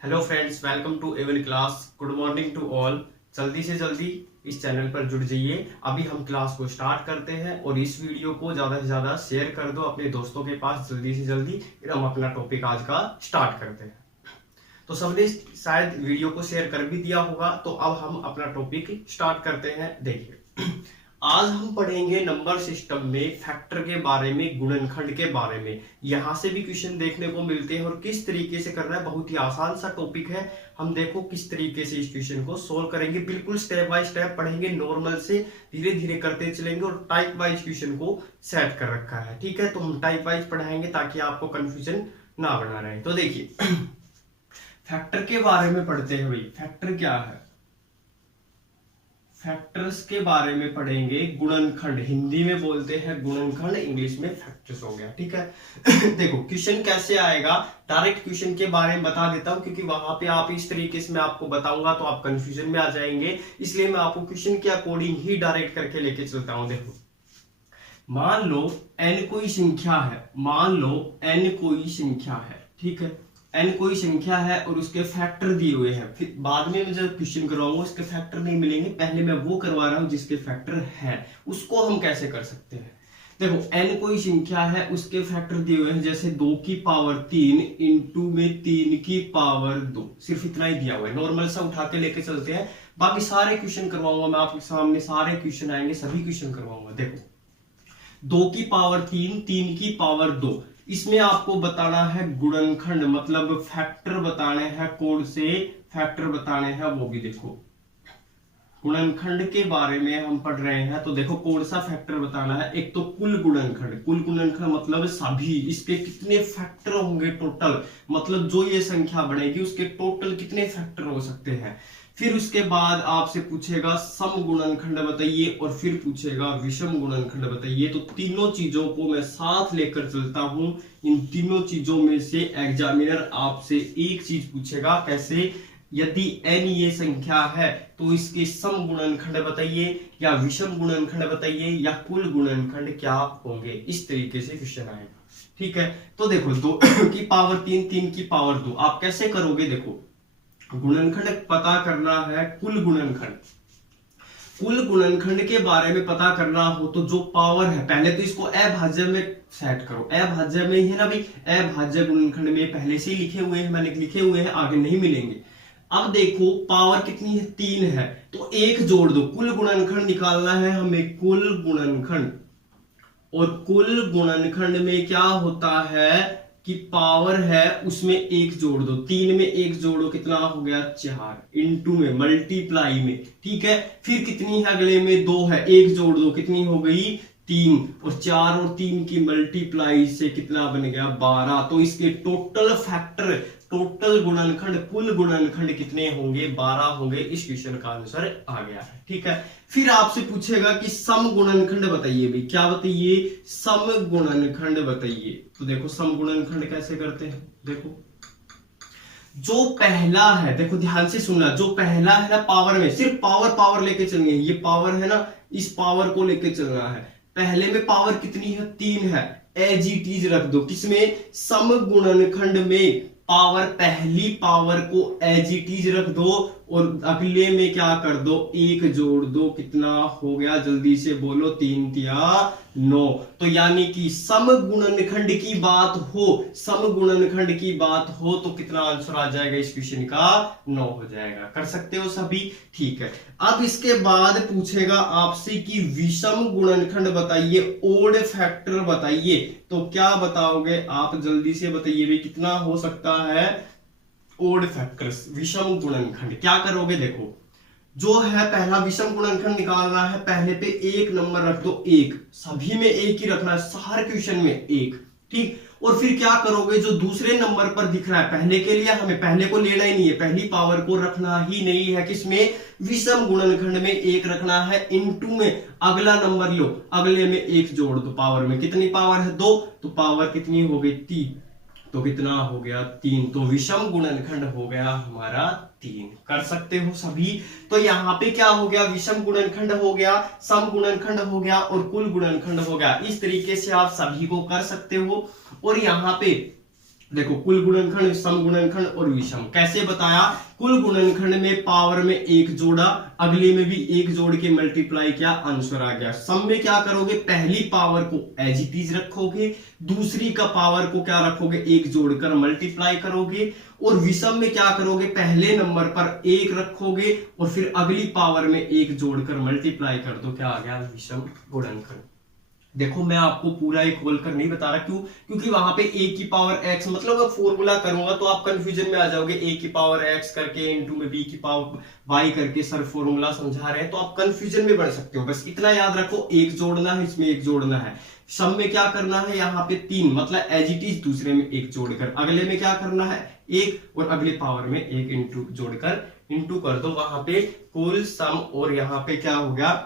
Hello friends, welcome to Avon class. Good morning to all. जल्दी से जल्दी इस चैनल पर जुड़ जाइए। अभी हम क्लास को स्टार्ट करते हैं और इस वीडियो को ज्यादा से ज्यादा शेयर कर दो अपने दोस्तों के पास जल्दी से जल्दी। फिर हम अपना टॉपिक आज का स्टार्ट करते हैं। तो सबने शायद वीडियो को शेयर कर भी दिया होगा। तो अब हम अपना टॉपिक स्टार्ट करते हैं। देखिए, आज हम पढ़ेंगे नंबर सिस्टम में फैक्टर के बारे में, गुणनखंड के बारे में। यहां से भी क्वेश्चन देखने को मिलते हैं और किस तरीके से करना है। बहुत ही आसान सा टॉपिक है। हम देखो किस तरीके से इस क्वेश्चन को सोल्व करेंगे। बिल्कुल स्टेप बाय स्टेप पढ़ेंगे, नॉर्मल से धीरे धीरे करते चलेंगे और टाइप वाइज क्वेश्चन को सेट कर रखा है। ठीक है, तो हम टाइप वाइज पढ़ाएंगे ताकि आपको कंफ्यूजन ना बना रहे। तो देखिए, फैक्टर के बारे में पढ़ते हैं। भाई फैक्टर क्या है? फैक्टर्स के बारे में पढ़ेंगे। गुणनखंड हिंदी में बोलते हैं गुणनखंड, इंग्लिश में फैक्टर्स हो गया। ठीक है। देखो क्वेश्चन कैसे आएगा, डायरेक्ट क्वेश्चन के बारे में बता देता हूं, क्योंकि वहां पे आप इस तरीके से मैं आपको बताऊंगा तो आप कंफ्यूजन में आ जाएंगे। इसलिए मैं आपको क्वेश्चन के अकॉर्डिंग ही डायरेक्ट करके लेके चलता हूं। देखो, मान लो n कोई संख्या है, मान लो n कोई संख्या है। ठीक है, n कोई संख्या है और उसके फैक्टर दिए हुए हैं। फिर बाद में मैं जब क्वेश्चन करवाऊंगा उसके फैक्टर नहीं मिलेंगे, पहले मैं वो करवा रहा हूं जिसके फैक्टर है। उसको हम कैसे कर सकते हैं? देखो, n कोई संख्या है, उसके फैक्टर दिए हुए हैं, जैसे 2 की पावर 3 इंटू में 3 की पावर 2। सिर्फ इतना ही दिया हुआ है। नॉर्मल सा उठा के लेके चलते हैं। बाकी सारे क्वेश्चन करवाऊंगा मैं आपके सामने, सारे क्वेश्चन आएंगे, सभी क्वेश्चन करवाऊंगा। देखो, 2 की पावर 3, 3 की पावर 2, इसमें आपको बताना है गुणनखंड, मतलब फैक्टर बताने हैं। कौन से फैक्टर बताने हैं वो भी देखो। गुणनखंड के बारे में हम पढ़ रहे हैं, तो देखो कौन सा फैक्टर बताना है। एक तो कुल गुणनखंड, कुल गुणनखंड मतलब सभी, इसके कितने फैक्टर होंगे टोटल, मतलब जो ये संख्या बनेगी उसके टोटल कितने फैक्टर हो सकते हैं। फिर उसके बाद आपसे पूछेगा सम गुणनखंड बताइए, और फिर पूछेगा विषम गुणनखंड बताइए। तो तीनों चीजों को मैं साथ लेकर चलता हूं। इन तीनों चीजों में से एग्जामिनर आपसे एक चीज पूछेगा, कैसे? यदि n ये संख्या है तो इसके सम गुणनखंड बताइए, या विषम गुणनखंड बताइए, या कुल गुणनखंड क्या होंगे। इस तरीके से क्वेश्चन आएगा। ठीक है, तो देखो 2 की पावर 3, 3 की पावर 2, आप कैसे करोगे? देखो, गुणनखंड पता करना है, कुल गुणनखंड। कुल गुणनखंड के बारे में पता करना हो तो जो पावर है, पहले तो इसको अभाज्य में सेट करो। अभाज्य में ही है ना भाई, अभाज्य गुणनखंड में पहले से ही लिखे हुए हैं, मैंने लिखे हुए हैं, आगे नहीं मिलेंगे। अब देखो पावर कितनी है, 3 है, तो एक जोड़ दो। कुल गुणनखंड निकालना है हमें, कुल गुणनखंड। और कुल गुणनखंड में क्या होता है कि पावर है उसमें एक जोड़ दो। 3 में एक जोड़ो, कितना हो गया? 4, इंटू में मल्टीप्लाई में। ठीक है, फिर कितनी है अगले में? 2 है, एक जोड़ दो, कितनी हो गई? 3, और 4 और 3 की मल्टीप्लाई से कितना बन गया? 12। तो इसके टोटल फैक्टर, टोटल गुणनखंड, कुल गुणनखंड कितने होंगे? 12 होंगे। इस क्वेश्चन का आंसर आ गया है। ठीक है, फिर आपसे पूछेगा कि सम गुणनखंड बताइए। भाई क्या बताइए? सम गुणनखंड बताइए। तो देखो सम गुणनखंड कैसे करते हैं। देखो, जो पहला है, देखो ध्यान से सुनना, जो पहला है ना पावर में, सिर्फ पावर पावर लेके चलनी है। ये पावर है ना, इस पावर को लेके चलना है। पहले में पावर कितनी है? 3 है, एज इट इज रख दो। किसमें? सम गुणनखंड में पावर, पहली पावर को एज इट इज रख दो, और अगले में क्या कर दो? एक जोड़ दो। कितना हो गया? जल्दी से बोलो, 3 तिया 9। तो यानी कि सम गुणनखंड की बात हो, सम गुणनखंड की बात हो तो कितना आंसर आ जाएगा इस क्वेश्चन का? 9 हो जाएगा। कर सकते हो सभी? ठीक है, अब इसके बाद पूछेगा आपसे कि विषम गुणनखंड बताइए, ओड फैक्टर बताइए। तो क्या बताओगे आप? जल्दी से बताइए भी, कितना हो सकता है ओड फैक्टर्स, विषम गुणनखंड? क्या करोगे? देखो, जो है पहला विषम गुणनखंड निकालना है, पहले पे 1 नंबर रख दो। 1, सभी में 1 ही रखना है, हर क्वेश्चन में 1। ठीक, और फिर क्या करोगे? जो दूसरे नंबर पर दिख रहा है, पहले के लिए हमें पहले को लेना ही नहीं है, पहली पावर को रखना ही नहीं है। किसमें? विषम गुणनखंड में 1 रखना है। इंटू में अगला नंबर लो, अगले में 1 जोड़ दो। पावर में कितनी पावर है? 2, तो पावर कितनी हो गई? 3, तो कितना हो गया? 3। तो विषम गुणनखंड हो गया हमारा 3। कर सकते हो सभी? तो यहाँ पे क्या हो गया? विषम गुणनखंड हो गया, सम गुणनखंड हो गया, और कुल गुणनखंड हो गया। इस तरीके से आप सभी को कर सकते हो। और यहाँ पे देखो कुल गुणनखंड, सम गुणनखंड और विषम कैसे बताया। कुल गुणनखंड में पावर में एक जोड़ा, अगले में भी एक जोड़ के मल्टीप्लाई किया, आंसर आ गया। सम में क्या करोगे, पहली पावर को एज इट इज रखोगे, दूसरी का पावर को क्या रखोगे, एक जोड़कर मल्टीप्लाई करोगे। और विषम में क्या करोगे, पहले नंबर पर एक रखोगे और फिर अगली पावर में एक जोड़कर मल्टीप्लाई कर दो, क्या आ गया, विषम गुणनखंड। देखो मैं आपको पूरा एक खोल कर नहीं बता रहा, क्यों, क्योंकि वहां पे a की पावर x, मतलब अगर फॉर्मूला करूंगा तो आप कंफ्यूजन में आ जाओगे। a की पावर x करके इनटू में b की पावर y करके सर फॉर्मूला समझा रहे हैं, तो आप कंफ्यूजन में बढ़ सकते हो। बस इतना याद रखो, एक जोड़ना है, इसमें एक जोड़ना है। सम में क्या करना है, यहाँ पे 3, मतलब एज इट इज दूसरे में एक जोड़कर, अगले में क्या करना है, एक, और अगले पावर में एक इंटू जोड़कर इंटू कर दो, वहां पे कुल सम और यहाँ पे क्या हो गया,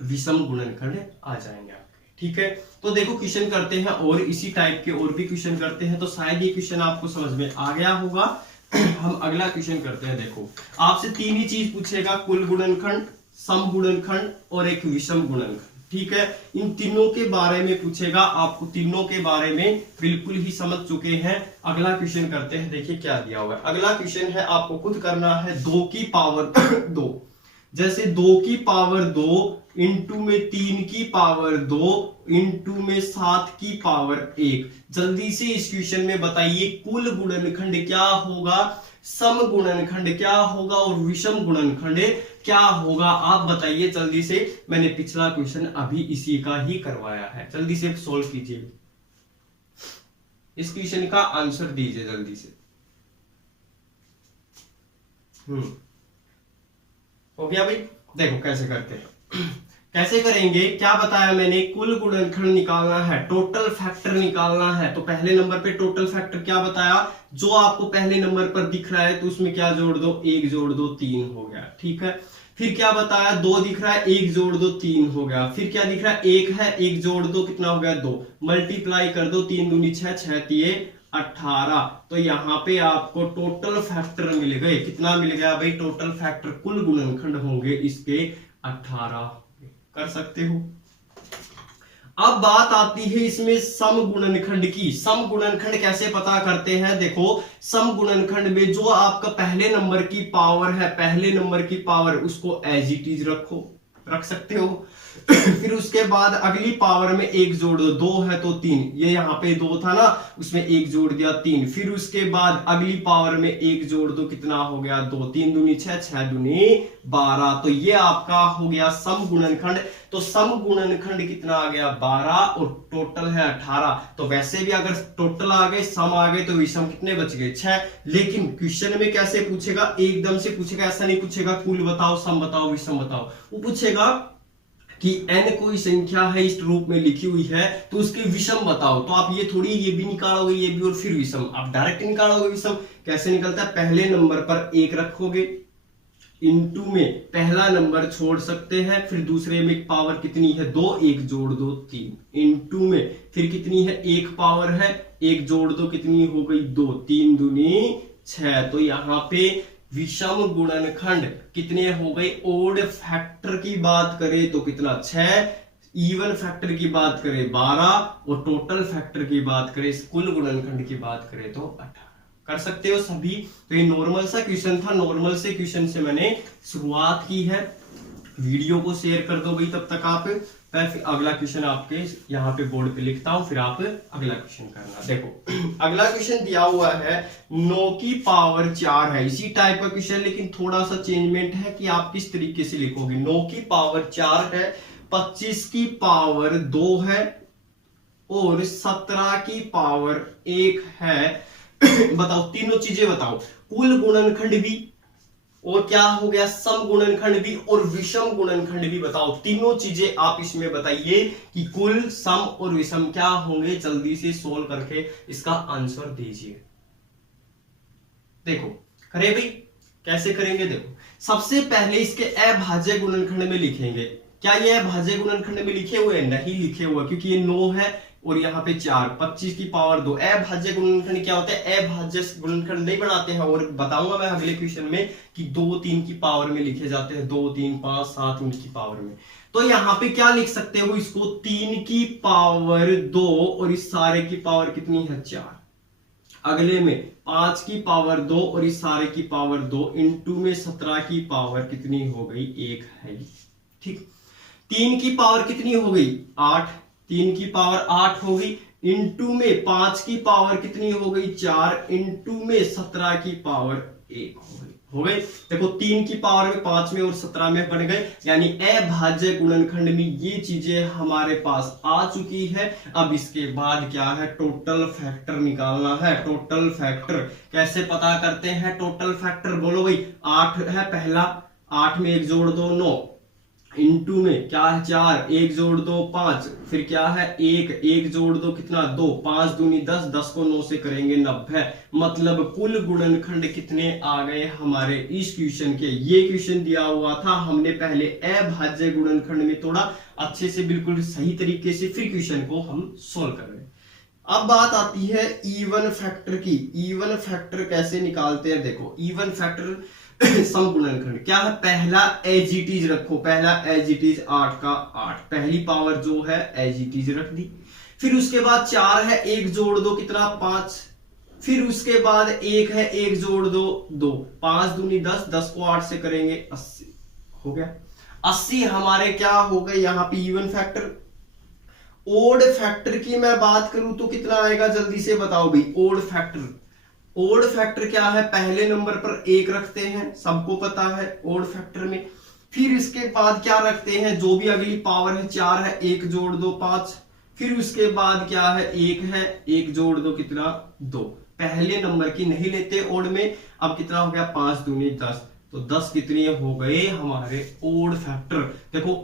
विषम गुणनखंड आ जाएंगे आपके। ठीक है, तो देखो क्वेश्चन करते हैं और इसी टाइप के और भी क्वेश्चन करते हैं, तो शायद ये क्वेश्चन आपको समझ में आ गया होगा। हम अगला क्वेश्चन करते हैं। देखो आपसे 3 ही चीज पूछेगा, कुल गुणनखंड, सम गुणनखंड और एक विषम गुणनखंड। ठीक है, इन तीनों के बारे में पूछेगा, आपको तीनों के बारे में बिल्कुल ही समझ चुके हैं। अगला क्वेश्चन करते हैं, देखिए क्या दिया हुआ है। अगला क्वेश्चन है, आपको खुद करना है 2 की पावर 2, जैसे 2 की पावर 2 इंटू में 3 की पावर 2 इंटू में 7 की पावर 1। जल्दी से इस क्वेश्चन में बताइए कुल गुणनखंड क्या होगा, सम गुणनखंड क्या होगा और विषम गुणनखंड क्या होगा, आप बताइए जल्दी से। मैंने पिछला क्वेश्चन अभी इसी का ही करवाया है, जल्दी से सोल्व कीजिए, इस क्वेश्चन का आंसर दीजिए जल्दी से। हो गया भाई। देखो कैसे करते हैं, कैसे करेंगे, क्या बताया मैंने, कुल गुणनखंड निकालना है, टोटल फैक्टर निकालना है। तो पहले नंबर पे टोटल फैक्टर क्या बताया, जो आपको पहले नंबर पर दिख रहा है तो उसमें क्या जोड़ दो, 1 जोड़ दो 3 हो गया। ठीक है, फिर क्या बताया, 2 दिख रहा है, 1 जोड़ दो 3 हो गया। फिर क्या दिख रहा है, 1 है, 1 जोड़ दो कितना हो गया, 2, मल्टीप्लाई कर दो, 3 दूनी 6, 6 तिये 18। तो यहाँ पे आपको टोटल फैक्टर मिल गए, कितना मिल गया भाई, टोटल फैक्टर कुल गुणनखंड होंगे इसके 18 कर सकते हो। अब बात आती है इसमें सम गुणनखंड की। सम गुणनखंड कैसे पता करते हैं, देखो सम गुणनखंड में जो आपका पहले नंबर की पावर है, पहले नंबर की पावर उसको एज इट इज रखो, रख सकते हो। फिर उसके बाद अगली पावर में एक जोड़ दो, 2 है तो 3, ये यहाँ पे 2 था ना, उसमें एक जोड़ दिया 3। फिर उसके बाद अगली पावर में एक जोड़ दो, कितना हो गया 2, 3 दूनी 6, 6 दूनी 12। तो ये आपका हो गया सम गुणनखंड। तो सम गुणनखंड कितना आ गया 12 और टोटल है 18। तो वैसे भी अगर टोटल आ गए, सम आ गए, तो विषम कितने बच गए 6। लेकिन क्वेश्चन में कैसे पूछेगा, एकदम से पूछेगा, ऐसा नहीं पूछेगा कुल बताओ, सम बताओ, विषम बताओ। वो पूछेगा कि n कोई संख्या है इस रूप में लिखी हुई है तो उसके विषम बताओ। तो आप ये थोड़ी ये भी निकालोगे, ये भी, और फिर विषम, आप डायरेक्ट निकालोगे विषम। कैसे निकलता है, पहले नंबर पर 1 रखोगे, इनटू में पहला नंबर छोड़ सकते हैं, फिर दूसरे में पावर कितनी है 2, 1 जोड़ दो 3, इनटू में फिर कितनी है 1 पावर है, 1 जोड़ दो कितनी हो गई 2, 3 दूनी 6। तो यहाँ पे विषम गुणनखंड कितने हो गए, ओड फैक्टर की बात करें तो कितना 6, इवन फैक्टर की बात करें 12 और टोटल फैक्टर की बात करें, कुल गुणनखंड की बात करें तो 18। कर सकते हो सभी। तो ये नॉर्मल सा क्वेश्चन था, नॉर्मल से क्वेश्चन से मैंने शुरुआत की है। वीडियो को शेयर कर दो भाई तब तक आप। मैं फिर अगला क्वेश्चन आपके यहाँ पे बोर्ड पे लिखता हूं, फिर आप अगला क्वेश्चन करना। देखो अगला क्वेश्चन दिया हुआ है 9 की पावर 4 है, इसी टाइप का क्वेश्चन, लेकिन थोड़ा सा चेंजमेंट है कि आप किस तरीके से लिखोगे। 9 की पावर 4 है, 25 की पावर 2 है और 17 की पावर 1 है। बताओ तीनों चीजें बताओ, कुल गुणनखंड भी और क्या हो गया सम गुणनखंड भी और विषम गुणनखंड भी बताओ। तीनों चीजें आप इसमें बताइए कि कुल, सम और विषम क्या होंगे। जल्दी से सोल्व करके इसका आंसर दीजिए। देखो करे भाई, कैसे करेंगे, देखो सबसे पहले इसके अभाज्य गुणनखंड में लिखेंगे। क्या ये अभाज्य गुणनखंड में लिखे हुए, नहीं लिखे हुए, क्योंकि ये 9 है और यहाँ पे 4, 25 की पावर 2। अभाज्य गुणनखंड क्या होता है, अभाज्य गुणनखंड नहीं बनाते हैं, और बताऊंगा मैं अगले क्वेश्चन में कि 2, 3 की पावर में लिखे जाते हैं, 2, 3, 5, 7 उनकी पावर में। तो यहाँ पे क्या लिख सकते हो इसको, 3 की पावर 2 और इस सारे की पावर कितनी है 4। अगले में 5 की पावर 2 और इस सारे की पावर 2 इंटू में 17 की पावर कितनी हो गई 1 है। ठीक, 3 की पावर कितनी हो गई 8, 3 की पावर 8 हो गई इंटू में 5 की पावर कितनी हो गई 4 इंटू में 17 की पावर 1 हो गई। देखो 3 की पावर में 5 में और 17 में बन गए, यानी अभाज्य गुणनखंड में ये चीजें हमारे पास आ चुकी है। अब इसके बाद क्या है, टोटल फैक्टर निकालना है। टोटल फैक्टर कैसे पता करते हैं, टोटल फैक्टर बोलो भाई 8 है पहला, 8 में 1 जोड़ दो 9 इंटू में क्या है 4, 1 जोड़ दो 5, फिर क्या है 1 जोड़ दो कितना 2, 5 दूनी 10, 10 को 9 से करेंगे 90। मतलब कुल गुणनखंड कितने आ गए हमारे इस क्वेश्चन के। ये क्वेश्चन दिया हुआ था, हमने पहले अभाज्य गुणनखंड में थोड़ा अच्छे से बिल्कुल सही तरीके से फिर क्वेश्चन को हम सोल्व कर रहे हैं। अब बात आती है इवन फैक्टर की। इवन फैक्टर कैसे निकालते हैं, देखो इवन फैक्टर सम गुणनखंड क्या है, पहला एज इट इज रखो, पहला एज इट इज 8 का 8, पहली पावर जो है एज इट इज रख दी। फिर उसके बाद 4 है 1 जोड़ दो कितना 5, फिर उसके बाद 1 है 1 जोड़ दो 2, 5 दूनी 10, 10 को 8 से करेंगे 80 हो गया। 80 हमारे क्या हो गए यहाँ पे इवन फैक्टर। ओड फैक्टर की मैं बात करूं तो कितना आएगा, जल्दी से बताओ भाई। ओड फैक्टर, ओड फैक्टर क्या है, पहले नंबर पर 1 रखते हैं, सबको पता है ओड फैक्टर में। फिर इसके बाद क्या रखते हैं, जो भी अगली पावर है 4 है 1 जोड़ दो 5, फिर उसके बाद क्या है 1 है 1 जोड़ दो कितना 2। पहले नंबर की नहीं लेते ओड में। अब कितना हो गया 5 दूनी 10, तो 10 कितने हो गए हमारे ओड फैक्टर। देखो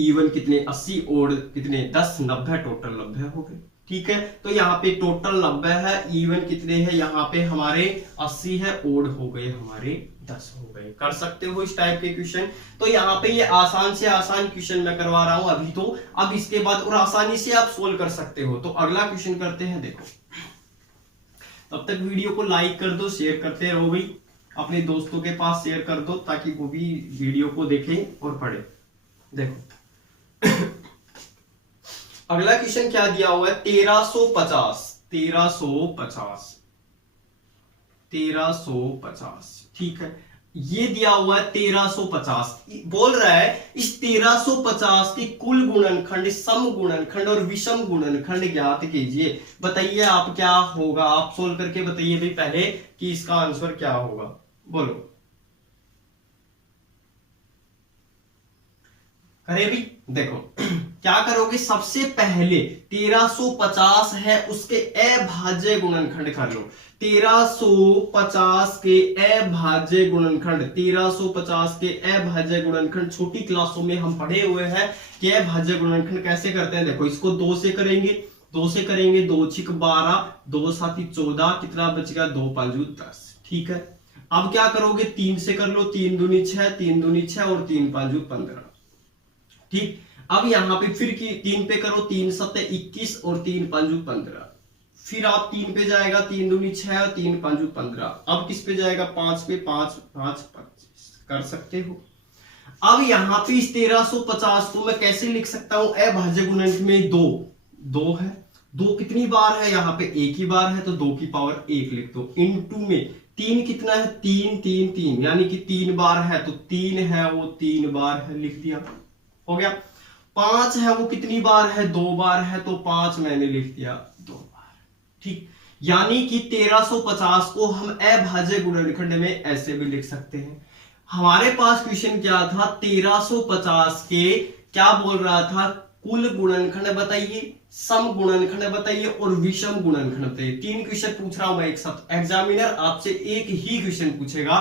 इवन कितने 80, ओड कितने 10, 90, टोटल 90 हो गए। ठीक है, तो यहाँ पे टोटल 90 है, इवन कितने हैं यहाँ पे हमारे 80 है, ओड हो गए हमारे 10 हो गए। कर सकते हो इस टाइप के क्वेश्चन। तो यहाँ पे ये आसान से आसान क्वेश्चन मैं करवा रहा हूं अभी तो, अब इसके बाद और आसानी से आप सोल्व कर सकते हो। तो अगला क्वेश्चन करते हैं। देखो तब तक वीडियो को लाइक कर दो, शेयर करते रहो भाई, अपने दोस्तों के पास शेयर कर दो ताकि वो भी वीडियो को देखें और पढ़े। देखो अगला क्वेश्चन क्या दिया हुआ है, 1350। ठीक है, ये दिया हुआ है 1350। बोल रहा है इस 1350 के कुल गुणनखंड, सम गुणनखंड और विषम गुणनखंड ज्ञात कीजिए। बताइए आप क्या होगा, आप सोल्व करके बताइए भाई पहले कि इसका आंसर क्या होगा, बोलो। करे भी, देखो क्या करोगे, सबसे पहले 1350 है उसके अभाज्य गुणनखंड कर लो। 1350 के अभाज्य गुणनखंड, 1350 के अभाज्य गुणनखंड छोटी क्लासों में हम पढ़े हुए हैं कि अभाज्य गुणनखंड कैसे करते हैं। देखो इसको 2 से करेंगे, 2 से करेंगे 2 छिक 12, 2 साथी 14, कितना बचेगा 2 5 10। ठीक है, अब क्या करोगे 3 से कर लो, 3 दूनी 6, 3 दूनी 6 और 3 5 15। ठीक, अब यहां पे फिर 3 पे करो, 3 7 21 और 3 5 15। फिर आप 3 पे जाएगा, 3 दूनी 6 और 3 5 15। अब किस पे जाएगा 5 पे, 5 5 25 कर सकते हो। अब यहां पे इस 1350 को मैं कैसे लिख सकता हूं, अभाज्य गुणनखंड में 2 है, 2 कितनी बार है, यहाँ पे 1 ही बार है, तो 2 की पावर 1 लिख दो। इनटू में 3 कितना है 3 3 3, यानी कि 3 बार है, तो 3 है वो 3 बार है, लिख दिया हो गया। 5 है वो कितनी बार है, 2 बार है, तो 5 मैंने लिख दिया 2 बार। ठीक, यानी कि 1350 को हम अभाज्य गुणनखंड में ऐसे भी लिख सकते हैं। हमारे पास क्वेश्चन क्या था, 1350 के क्या बोल रहा था, कुल गुणनखंड बताइए, सम गुणनखंड बताइए और विषम गुणनखंड बताइए। 3 क्वेश्चन पूछ रहा हूं मैं एक साथ। एग्जामिनर आपसे एक ही क्वेश्चन पूछेगा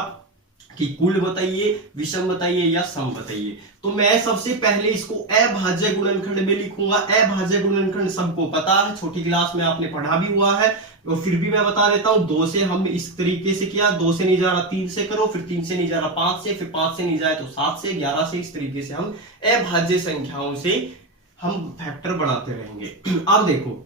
कि कुल बताइए, विषम बताइए या सम बताइए। तो मैं सबसे पहले इसको अभाज्य गुणनखंड में लिखूंगा। अभाज्य गुणनखंड सबको पता है, छोटी क्लास में आपने पढ़ा भी हुआ है, तो फिर भी मैं बता देता हूं। 2 से हम इस तरीके से किया, 2 से नहीं जा रहा 3 से करो, फिर 3 से नहीं जा रहा 5 से, फिर 5 से नहीं जाए तो 7 से, 11 से, इस तरीके से हम अभाज्य संख्याओं से हम फैक्टर बनाते रहेंगे। अब देखो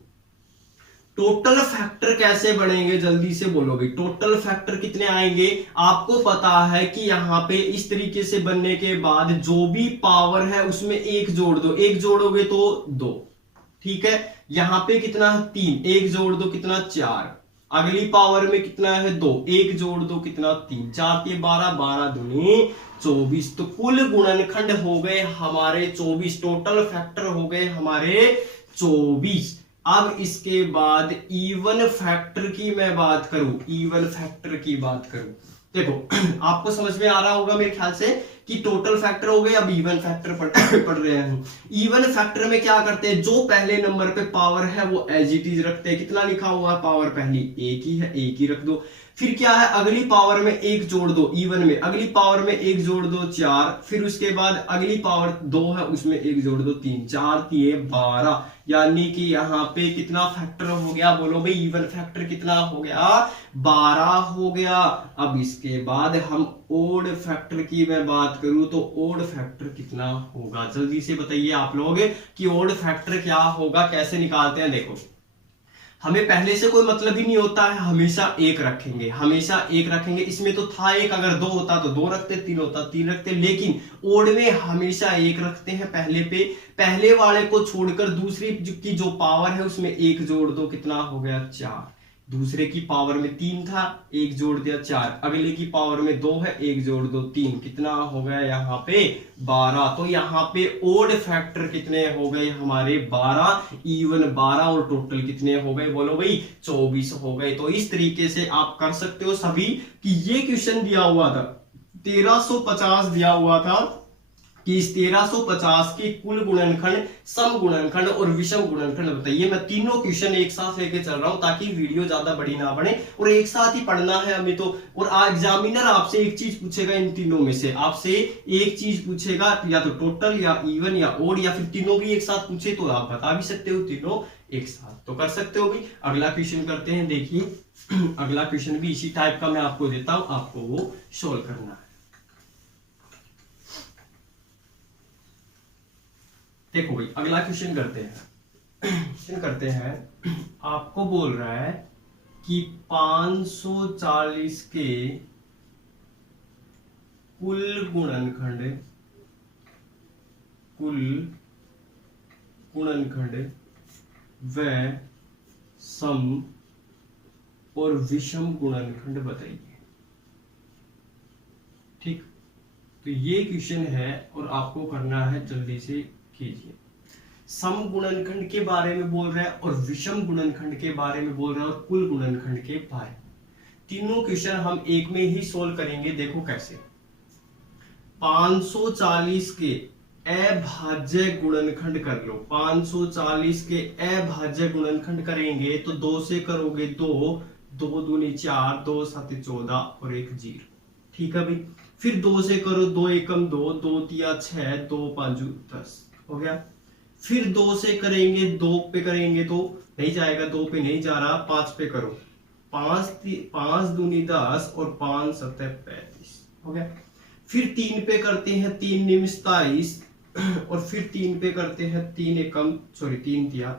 टोटल फैक्टर कैसे बनेंगे, जल्दी से बोलो भाई। टोटल फैक्टर कितने आएंगे, आपको पता है कि यहाँ पे इस तरीके से बनने के बाद जो भी पावर है उसमें 1 जोड़ दो, 1 जोड़ोगे तो 2। ठीक है, यहाँ पे कितना है 3, 1 जोड़ दो कितना 4, अगली पावर में कितना है 2, 1 जोड़ दो कितना 3, 4 के 12, 12 दूनी 24। तो कुल गुणनखंड हो गए हमारे 24, टोटल फैक्टर हो गए हमारे 24। अब इसके बाद इवन फैक्टर की मैं बात करूं, इवन फैक्टर की बात करूं, देखो आपको समझ में आ रहा होगा मेरे ख्याल से कि टोटल फैक्टर हो गए, अब इवन फैक्टर पढ़ रहे हैं। इवन फैक्टर में क्या करते हैं, जो पहले नंबर पे पावर है वो एज इट इज रखते हैं। कितना लिखा हुआ है, पावर पहली एक ही है, एक ही रख दो। फिर क्या है, अगली पावर में 1 जोड़ दो, इवन में अगली पावर में 1 जोड़ दो 4, फिर उसके बाद अगली पावर 2 है उसमें 1 जोड़ दो 3, 4 3 12, यानी कि यहाँ पे कितना फैक्टर हो गया, बोलो भाई इवन फैक्टर कितना हो गया, 12 हो गया। अब इसके बाद हम ओड फैक्टर की मैं बात करूं तो ओड फैक्टर कितना होगा, जल्दी से बताइए आप लोग कि ओड फैक्टर क्या होगा, कैसे निकालते हैं। देखो हमें पहले से कोई मतलब ही नहीं होता है, हमेशा एक रखेंगे, हमेशा एक रखेंगे। इसमें तो था एक, अगर 2 होता तो 2 रखते, 3 होता 3 रखते, लेकिन ओड में हमेशा एक रखते हैं पहले पे। पहले वाले को छोड़कर दूसरी की जो पावर है उसमें 1 जोड़ दो, कितना हो गया 4। दूसरे की पावर में 3 था, 1 जोड़ दिया 4, अगले की पावर में 2 है, 1 जोड़ दो 3, कितना हो गया यहाँ पे 12। तो यहाँ पे ओड फैक्टर कितने हो गए हमारे 12, इवन 12, और टोटल कितने हो गए, बोलो भाई 24 हो गए। तो इस तरीके से आप कर सकते हो सभी कि ये क्वेश्चन दिया हुआ था 1350 दिया हुआ था कि इस 1350 के कुल गुणनखंड, सम गुणनखंड और विषम गुणनखंड बताइए। मैं तीनों क्वेश्चन एक साथ लेके चल रहा हूं ताकि वीडियो ज्यादा बड़ी ना बने, और एक साथ ही पढ़ना है हमें तो। और एग्जामिनर आपसे एक चीज पूछेगा, इन तीनों में से आपसे एक चीज पूछेगा, या तो टोटल या इवन या ओड, या फिर तीनों भी एक साथ पूछे तो आप बता भी सकते हो तीनों एक साथ, तो कर सकते हो भी। अगला क्वेश्चन करते हैं, देखिए अगला क्वेश्चन भी इसी टाइप का मैं आपको देता हूं, आपको वो सोल्व करना है। देखो भाई अगला क्वेश्चन करते हैं, आपको बोल रहा है कि 540 के कुल गुणनखंड व सम और विषम गुणनखंड बताइए। ठीक, तो ये क्वेश्चन है और आपको करना है, जल्दी से कीजिए। सम गुणनखंड के बारे में बोल रहा है और विषम गुणनखंड के बारे में बोल रहा है और कुल गुणनखंड के बारे में। तीनों क्वेश्चन हम एक में ही सोल्व करेंगे। देखो कैसे, 540 के अभाज्य गुणनखंड कर लो। 540 के अभाज्य गुणनखंड करेंगे तो 2 से करोगे 2, 2 दूनी 4, 2 7 14 और 1 0। ठीक है भाई, फिर 2 से करो, 2 एकम 2, 2 तिया 6, 2 5 10 हो गया। फिर 2 से करेंगे, 2 पे करेंगे तो नहीं जाएगा, 2 पे नहीं जा रहा, 5 पे करो, 5 दूनी 10 और 5 7 35 हो गया। फिर 3 पे करते हैं, 3 निम 27 और फिर 3 पे करते हैं 3 तिया,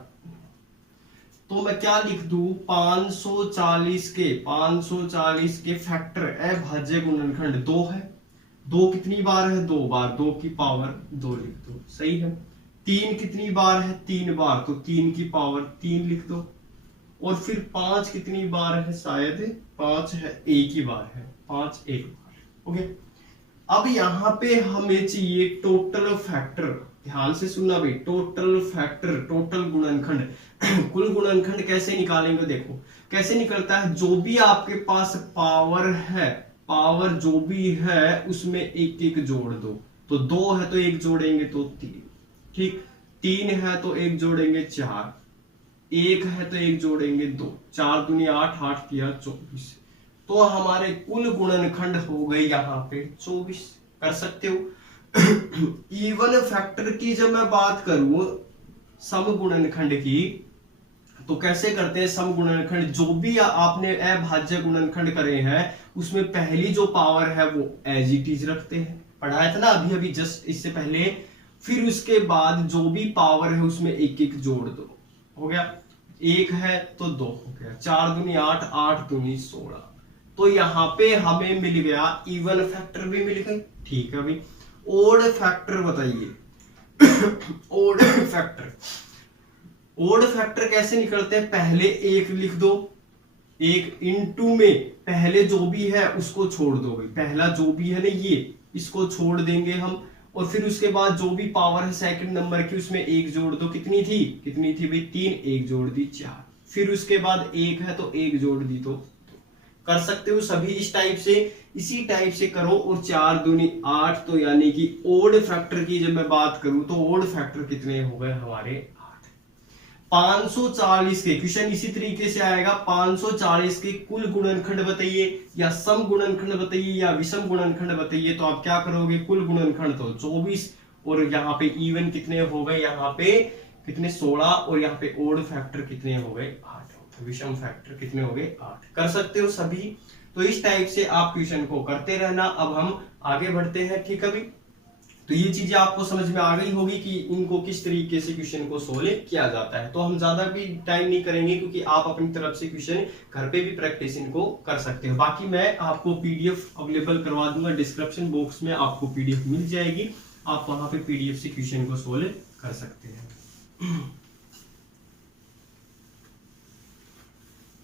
तो मैं क्या लिख दूं, 540 के फैक्टर अभाज्य गुणनखंड 2 है। 2 कितनी बार है, 2 बार, 2 की पावर 2 लिख दो, सही है। 3 कितनी बार है, 3 बार, तो 3 की पावर 3 लिख दो। और फिर 5 कितनी बार है, शायद 5 है, एक ही बार है, 5 एक बार। ओके, अब यहाँ पे हमें चाहिए टोटल फैक्टर। ध्यान से सुनना भाई, टोटल फैक्टर, टोटल गुणनखंड। कुल गुणनखंड कैसे निकालेंगे, देखो कैसे निकलता है। जो भी आपके पास पावर है, पावर जो भी है उसमें 1 1 जोड़ दो। तो 2 है तो 1 जोड़ेंगे तो 3, ठीक। 3 है तो 1 जोड़ेंगे 4, 1 है तो 1 जोड़ेंगे 2, 4 दूनी 8, 8 तिया 24। तो हमारे कुल गुणनखंड हो गए यहाँ पे 24। कर सकते हो। इवन फैक्टर की जब मैं बात करूं सम गुणनखंड की, तो कैसे करते हैं सम गुणनखंड। जो भी आपने अभाज्य गुणनखंड करे हैं उसमें पहली जो पावर है वो एज इट इज रखते हैं, पढ़ाया था ना अभी अभी जस्ट इससे पहले। फिर उसके बाद जो भी पावर है उसमें 1 1 जोड़ दो, हो गया। 1 है तो 2 हो गया, 4 दूनी 8, 8 दूनी 16। तो यहाँ पे हमें मिल गया इवन फैक्टर भी मिल गई, ठीक है भाई। ओड फैक्टर बताइए। ओड फैक्टर कैसे निकलते हैं, पहले 1 लिख दो, एक इनटू में पहले जो भी है उसको छोड़ दो भाई, पहला जो भी है ना ये इसको छोड़ देंगे हम, और फिर उसके बाद जो भी पावर है सेकंड नंबर की उसमें एक जोड़ दो, कितनी थी भाई 3, एक जोड़ दी 4, फिर उसके बाद एक है तो एक जोड़ दी तो कर सकते हो सभी इस टाइप से, इसी टाइप से करो। और 4 दूनी 8, तो यानी कि ओड फैक्टर की जब मैं बात करूं तो ओड फैक्टर कितने हो गए हमारे 8। 540 के क्वेश्चन इसी तरीके से आएगा, 540 के कुल गुणनखंड बताइए, या सम गुणनखंड बताइए, या विषम गुणनखंड बताइए। तो आप क्या करोगे, कुल गुणनखंड तो 24, और यहाँ पे इवन कितने हो गए, यहाँ पे कितने 16, और यहाँ पे ओड फैक्टर कितने हो गए 8, विषम फैक्टर कितने हो गए 8। कर सकते हो सभी, तो इस टाइप से आप क्वेश्चन को करते रहना। अब हम आगे बढ़ते हैं, ठीक है भाई। तो ये चीजें आपको समझ में आ गई होगी कि इनको किस तरीके से क्वेश्चन को सोल्व किया जाता है। तो हम ज्यादा भी टाइम नहीं करेंगे, क्योंकि आप अपनी तरफ से क्वेश्चन घर पे भी प्रैक्टिस इनको कर सकते हो। बाकी मैं आपको पीडीएफ अवेलेबल करवा दूंगा, डिस्क्रिप्शन बॉक्स में आपको पीडीएफ मिल जाएगी, आप वहां पे पीडीएफ से क्वेश्चन को सोल्व कर सकते हैं।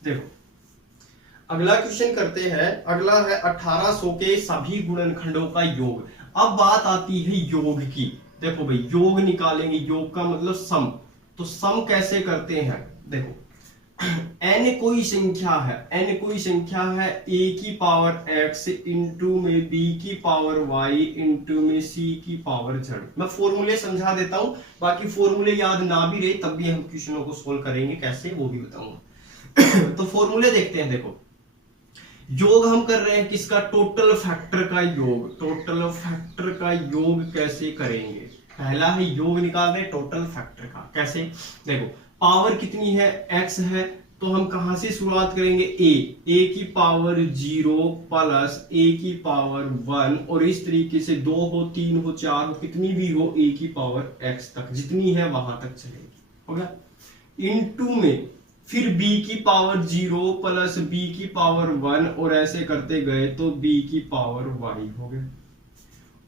देखो अगला क्वेश्चन करते हैं, अगला है 1800 के सभी गुणनखंडों का योग। अब बात आती है योग की। देखो भाई योग निकालेंगे, योग का मतलब सम। तो सम कैसे करते हैं, देखो n कोई संख्या है, n कोई संख्या है a की पावर x इंटू में b की पावर y इंटू में c की पावर z। मैं फॉर्मूले समझा देता हूं, बाकी फॉर्मूले याद ना भी रहे तब भी हम क्वेश्चनों को सोल्व करेंगे, कैसे वो भी बताऊंगा। तो फॉर्मूले देखते हैं। देखो योग हम कर रहे हैं किसका, टोटल फैक्टर का योग। टोटल फैक्टर का योग कैसे करेंगे, पहला है योग निकाल रहे हैं टोटल फैक्टर का। कैसे, देखो पावर कितनी है x है, तो हम कहां से शुरुआत करेंगे, a की पावर 0 प्लस a की पावर 1, और इस तरीके से 2 हो 3 हो 4 हो कितनी भी हो a की पावर x तक जितनी है वहां तक चलेगी, हो गया। इनटू में फिर b की पावर 0 प्लस b की पावर 1, और ऐसे करते गए तो b की पावर y हो गया।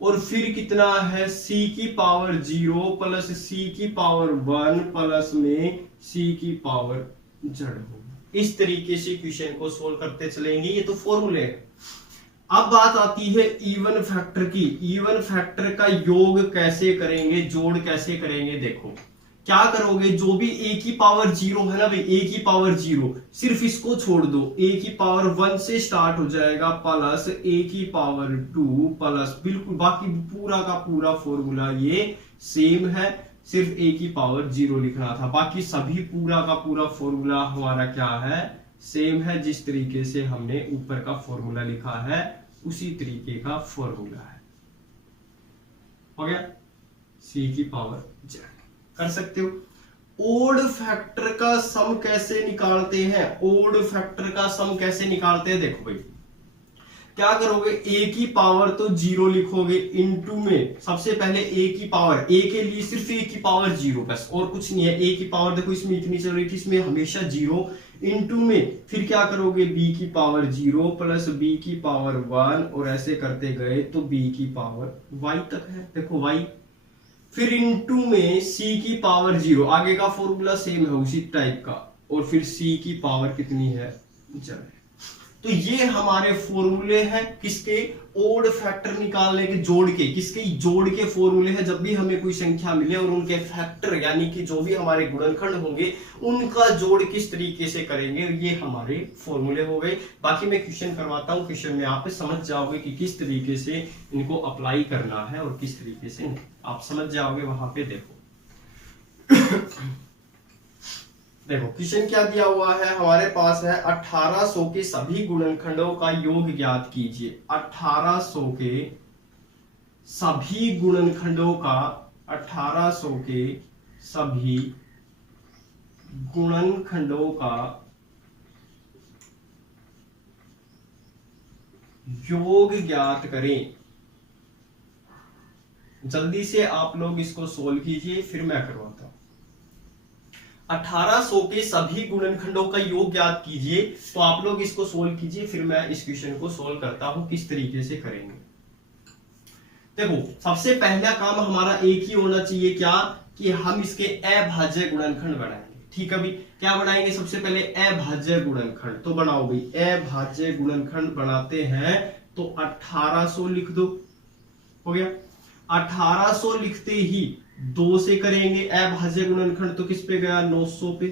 और फिर कितना है c की पावर 0 प्लस c की पावर 1 प्लस में c की पावर z होगी। इस तरीके से क्वेश्चन को सोल्व करते चलेंगे, ये तो फॉर्मूले है। अब बात आती है इवन फैक्टर की। इवन फैक्टर का योग कैसे करेंगे, जोड़ कैसे करेंगे। देखो क्या करोगे, जो भी a की पावर 0 है ना भाई, a की पावर 0 सिर्फ इसको छोड़ दो, a की पावर 1 से स्टार्ट हो जाएगा प्लस a की पावर 2 प्लस, बिल्कुल बाकी पूरा का पूरा फॉर्मूला ये सेम है, सिर्फ a की पावर 0 लिखना था। बाकी सभी पूरा का पूरा फॉर्मूला हमारा क्या है, सेम है। जिस तरीके से हमने ऊपर का फॉर्मूला लिखा है उसी तरीके का फॉर्मूला है, हो गया। c की पावर z कर सकते हो। ओड फैक्टर का सम कैसे निकालते हैं, ओड फैक्टर का सम कैसे निकालते हैं। देखो भाई क्या करोगे, a की पावर तो 0 लिखोगे, इनटू में सबसे पहले a की पावर, a के लिए सिर्फ a की पावर 0 बस, और कुछ नहीं है। a की पावर देखो इसमें इतनी चल रही थी, इसमें हमेशा 0, इनटू में फिर क्या करोगे b की पावर 0 प्लस b की पावर 1, और ऐसे करते गए तो b की पावर y तक है, देखो y। फिर इनटू में c की पावर 0, आगे का फॉर्मूला सेम है उसी टाइप का, और फिर c की पावर कितनी है, z। तो ये हमारे फॉर्मूले हैं किसके, ओड फैक्टर निकालने के, जोड़ के, किसके, जोड़ के फॉर्मूले हैं। जब भी हमें कोई संख्या मिले और उनके फैक्टर यानी कि जो भी हमारे गुणनखंड होंगे उनका जोड़ किस तरीके से करेंगे, ये हमारे फॉर्मूले हो गए। बाकी मैं क्वेश्चन करवाता हूँ, क्वेश्चन में आप समझ जाओगे कि किस तरीके से इनको अप्लाई करना है और किस तरीके से आप समझ जाओगे वहां पे। देखो देखो क्वेश्चन क्या दिया हुआ है हमारे पास है, 1800 के सभी गुणनखंडों का योग ज्ञात कीजिए। 1800 के सभी गुणनखंडों का, 1800 के सभी गुणनखंडों का योग ज्ञात करें। जल्दी से आप लोग इसको सोल्व कीजिए, फिर मैं करवाता हूं। 1800 के सभी गुणनखंडों का योग ज्ञात कीजिए, तो आप लोग इसको सोल्व कीजिए, फिर मैं इस क्वेश्चन को सोल्व करता हूं किस तरीके से करेंगे। देखो सबसे पहला काम हमारा एक ही होना चाहिए, क्या, कि हम इसके अभाज्य गुणनखंड बनाएंगे। ठीक है भाई, क्या बनाएंगे सबसे पहले अभाज्य गुणनखंड। तो बनाओ भाई, अभाज्य गुणनखंड बनाते हैं तो 1800 लिख दो, हो गया। 1800 लिखते ही 2 से करेंगे अभाज्य गुणनखंड, तो किस पे गया 900 पे,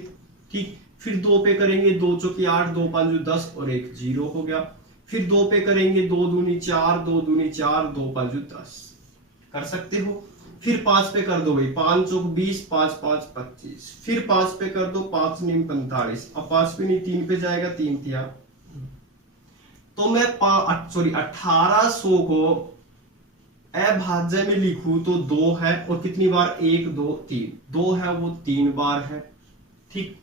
ठीक। फिर 2 पे करेंगे, 2 चौकी 8, 2 5 10 और 1 0 हो गया। फिर 2 पे करेंगे, 2 दूनी 4, 2 दूनी 4, 2 5 10, कर सकते हो। फिर 5 पे कर दो भाई, 5 चौक 20, 5 5 25। फिर 5 पे कर दो, 5 9 45। अब 5 पे नहीं 3 पे जाएगा, 3 तिया। तो मैं 1800 को अभाज्य में लिखूं तो 2 है, और कितनी बार 1 2 3, 2 है वो 3 बार है, ठीक।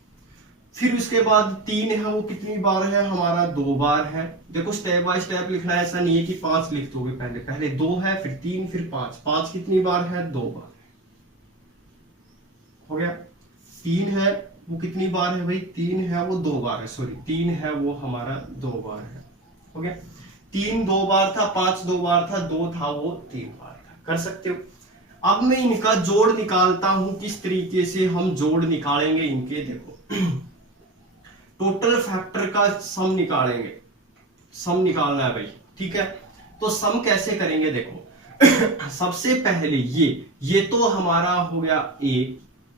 फिर उसके बाद 3 है वो कितनी बार है हमारा 2 बार है। देखो स्टेप बाय स्टेप लिखना है, ऐसा नहीं है कि 5 लिख दोगे, पहले 2 है, फिर 3, फिर 5। 5 कितनी बार है 2 बार, हो गया। 3 है वो कितनी बार है भाई, 3 है वो 2 बार है, सॉरी 3 है वो हमारा 2 बार है, हो गया। 3 2 बार था, 5 2 बार था, 2 था वो 3 बार था, कर सकते हो। अब मैं इनका जोड़ निकालता हूं, किस तरीके से हम जोड़ निकालेंगे इनके, देखो टोटल फैक्टर का सम निकालेंगे, सम निकालना है भाई, ठीक है। तो सम कैसे करेंगे, देखो सबसे पहले ये तो हमारा हो गया a,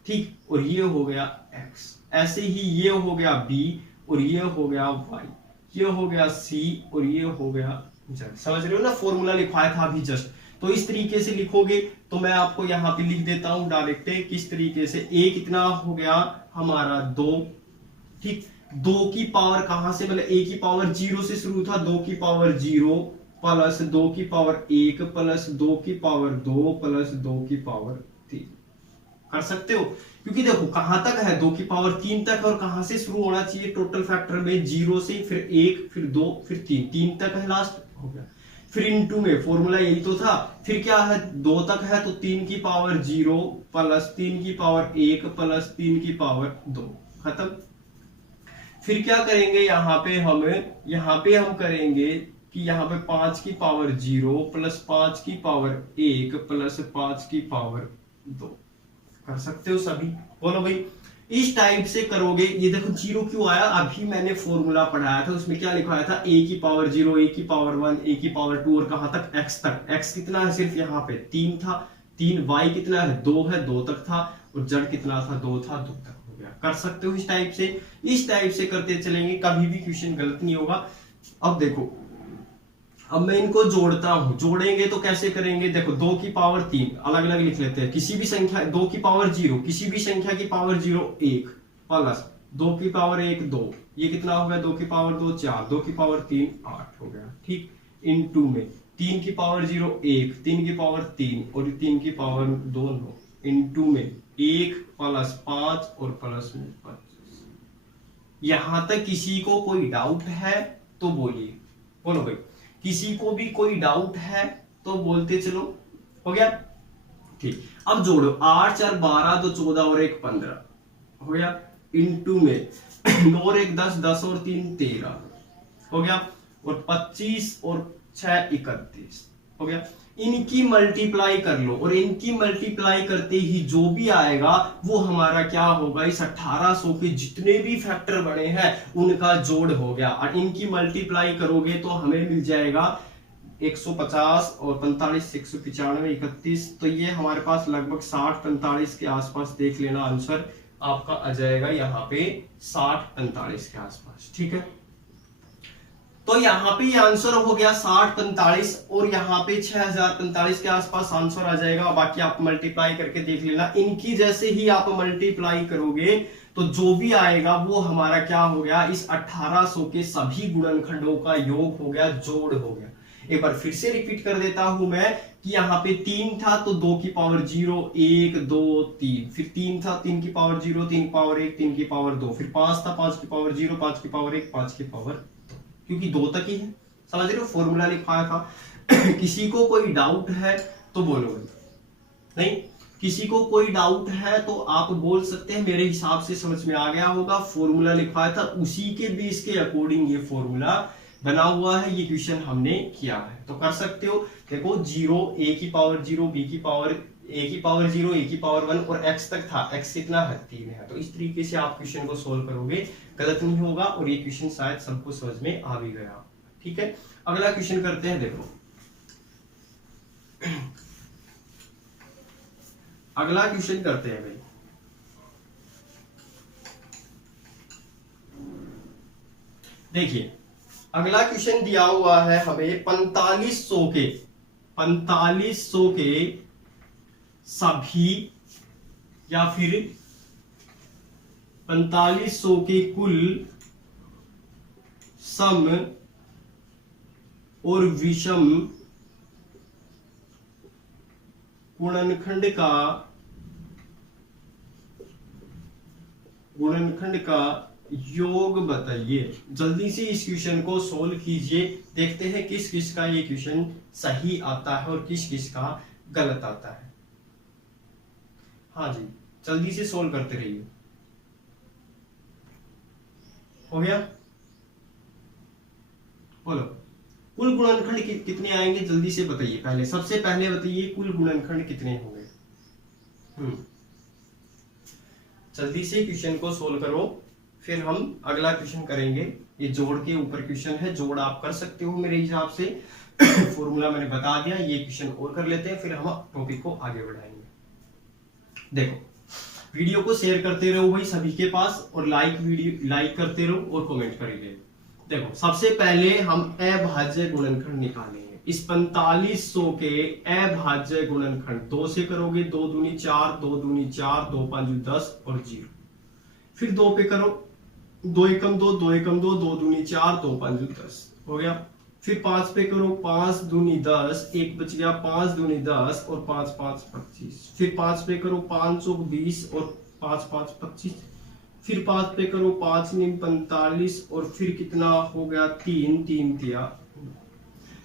ठीक, और ये हो गया x, ऐसे ही ये हो गया b, और ये हो गया y, ये हो गया c, और ये हो गया z। समझ रहे हो ना, फॉर्मूला लिखवाया था अभी जस्ट। तो इस तरीके से लिखोगे, तो मैं आपको यहाँ पे लिख देता हूं डायरेक्ट, किस तरीके से। a कितना हो गया हमारा 2, ठीक। 2 की पावर कहां से, मतलब a की पावर 0 से शुरू था, 2 की पावर 0 प्लस 2 की पावर 1 प्लस 2 की पावर 2 प्लस 2 की पावर 3, कर सकते हो। क्योंकि देखो कहां तक है 2 की पावर 3 तक, और कहां से शुरू होना चाहिए टोटल फैक्टर में, 0 से, फिर 1 फिर 2 फिर 3 तक है लास्ट, हो गया। फिर इनटू में फॉर्मूला यही तो था। फिर क्या है 2 तक है, तो 3 की पावर 0 प्लस 3 की पावर 1 प्लस 3 की पावर 2, खत्म। फिर क्या करेंगे यहाँ पे हम करेंगे कि यहाँ पे 5 की पावर 0 प्लस 5 की पावर 1 प्लस 5 की पावर 2, कर सकते हो सभी, बोलो भाई। इस टाइप से करोगे। ये देखो 0 क्यों आया, अभी मैंने फॉर्मूला पढ़ाया था, उसमें क्या लिखवाया था, a की पावर 0, a की पावर 1, a की पावर 2, और कहां तक x तक। x कितना है सिर्फ यहाँ पे 3 था, 3, y कितना है 2 है, 2 तक था, और z कितना था 2 था, 2 तक, हो गया। कर सकते हो इस टाइप से करते चलेंगे, कभी भी क्वेश्चन गलत नहीं होगा। अब देखो, अब मैं इनको जोड़ता हूं, जोड़ेंगे तो कैसे करेंगे, देखो 2 की पावर 3 अलग अलग लिख लेते हैं, किसी भी संख्या 2 की पावर 0, किसी भी संख्या की पावर 0 1 प्लस 2 की पावर 1 2, ये कितना हो गया 2 की पावर 2 4, 2 की पावर 3 8, हो गया, ठीक। इनटू में 3 की पावर 0 1, 3 की पावर 3 और 3 की पावर 2 9, इनटू में 1 प्लस 5 और प्लस में 25। यहां तक किसी को कोई डाउट है तो बोलिए, बोलो भाई। किसी को भी कोई डाउट है तो बोलते चलो, हो गया, ठीक। अब जोड़ो 8 4 12, 2 14 और 1 15, हो गया। इनटू में 9 और 1 10, 10 और 3 13, हो गया, और 25 और 6 31, हो गया। इनकी मल्टीप्लाई कर लो, और इनकी मल्टीप्लाई करते ही जो भी आएगा वो हमारा क्या होगा, इस 1800 के जितने भी फैक्टर बने हैं उनका जोड़ हो गया। और इनकी मल्टीप्लाई करोगे तो हमें मिल जाएगा 150 और 45 195 31, तो ये हमारे पास लगभग 60 45 के आसपास, देख लेना आंसर आपका आ जाएगा यहाँ पे 60 45 के आसपास, ठीक है। तो यहाँ पे ये आंसर हो गया 60 45, और यहाँ पे 6045 के आसपास आंसर आ जाएगा। बाकी आप मल्टीप्लाई करके देख लेना, इनकी जैसे ही आप मल्टीप्लाई करोगे तो जो भी आएगा वो हमारा क्या हो गया, इस 1800 के सभी गुणनखंडों का योग हो गया, जोड़ हो गया। एक बार फिर से रिपीट कर देता हूं मैं कि यहाँ पे 3 था तो 2 की पावर 0 1 2 3, फिर 3 था 3 की पावर 0 3 की पावर 1 3 की पावर 2, फिर 5 था 5 की पावर 0 5 की पावर 1 5 की पावर, क्योंकि 2 तक ही है, समझ रहे हो, फॉर्मूला लिखवाया था। किसी को कोई डाउट है तो बोलो, नहीं किसी को कोई डाउट है तो आप बोल सकते हैं। मेरे हिसाब से समझ में आ गया होगा, फॉर्मूला लिखवाया था उसी के बेस के अकॉर्डिंग ये फॉर्मूला बना हुआ है, ये क्वेश्चन हमने किया है, तो कर सकते हो। देखो 0 a की पावर 0 b की पावर ए की पावर 0, ए की पावर 1 और x तक था, x कितना है 3 है। तो इस तरीके से आप क्वेश्चन को सोल्व करोगे, गलत नहीं होगा और ये क्वेश्चन शायद सबको समझ में आ भी गया। ठीक है, अगला क्वेश्चन करते हैं। देखो अगला क्वेश्चन करते हैं भाई। देखिए अगला क्वेश्चन दिया हुआ है हमें 4500 के सभी या फिर 4500 के कुल सम और विषम गुणनखंड का योग बताइए। जल्दी से इस क्वेश्चन को सोल्व कीजिए, देखते हैं किस किस का ये क्वेश्चन सही आता है और किस किस का गलत आता है। हाँ जी, जल्दी से सोल्व करते रहिए। हो गया, बोलो कुल गुणनखंड कितने आएंगे, जल्दी से बताइए। पहले सबसे पहले बताइए कुल गुणनखंड कितने होंगे। जल्दी से क्वेश्चन को सोल्व करो, फिर हम अगला क्वेश्चन करेंगे। ये जोड़ के ऊपर क्वेश्चन है, जोड़ आप कर सकते हो मेरे हिसाब से। फॉर्मूला मैंने बता दिया, ये क्वेश्चन और कर लेते हैं, फिर हम टॉपिक को आगे बढ़ाएंगे। देखो वीडियो को शेयर करते रहो भाई सभी के पास, और लाइक करते रहो और कमेंट करिए। देखो सबसे पहले हम अभाज्य गुणनखंड निकालेंगे। इस 4500 के अभाज्य गुणनखंड 2 से करोगे, 2 दूनी 4, 2 दूनी 4, 2 5 10 और 0। फिर 2 पे करो, 2 एकम 2, 2 एकम 2, 2 दूनी 4, 2 5 10 हो गया। फिर 5 पे करो, 5 दूनी 10, 1 बच गया, 5 दूनी 10 और 5 5 25। फिर 5 पे करो, 5 चौक 20 और 5 5 25। फिर 5 पे करो, 5 नीम 45 और फिर कितना हो गया 3 3 तिया।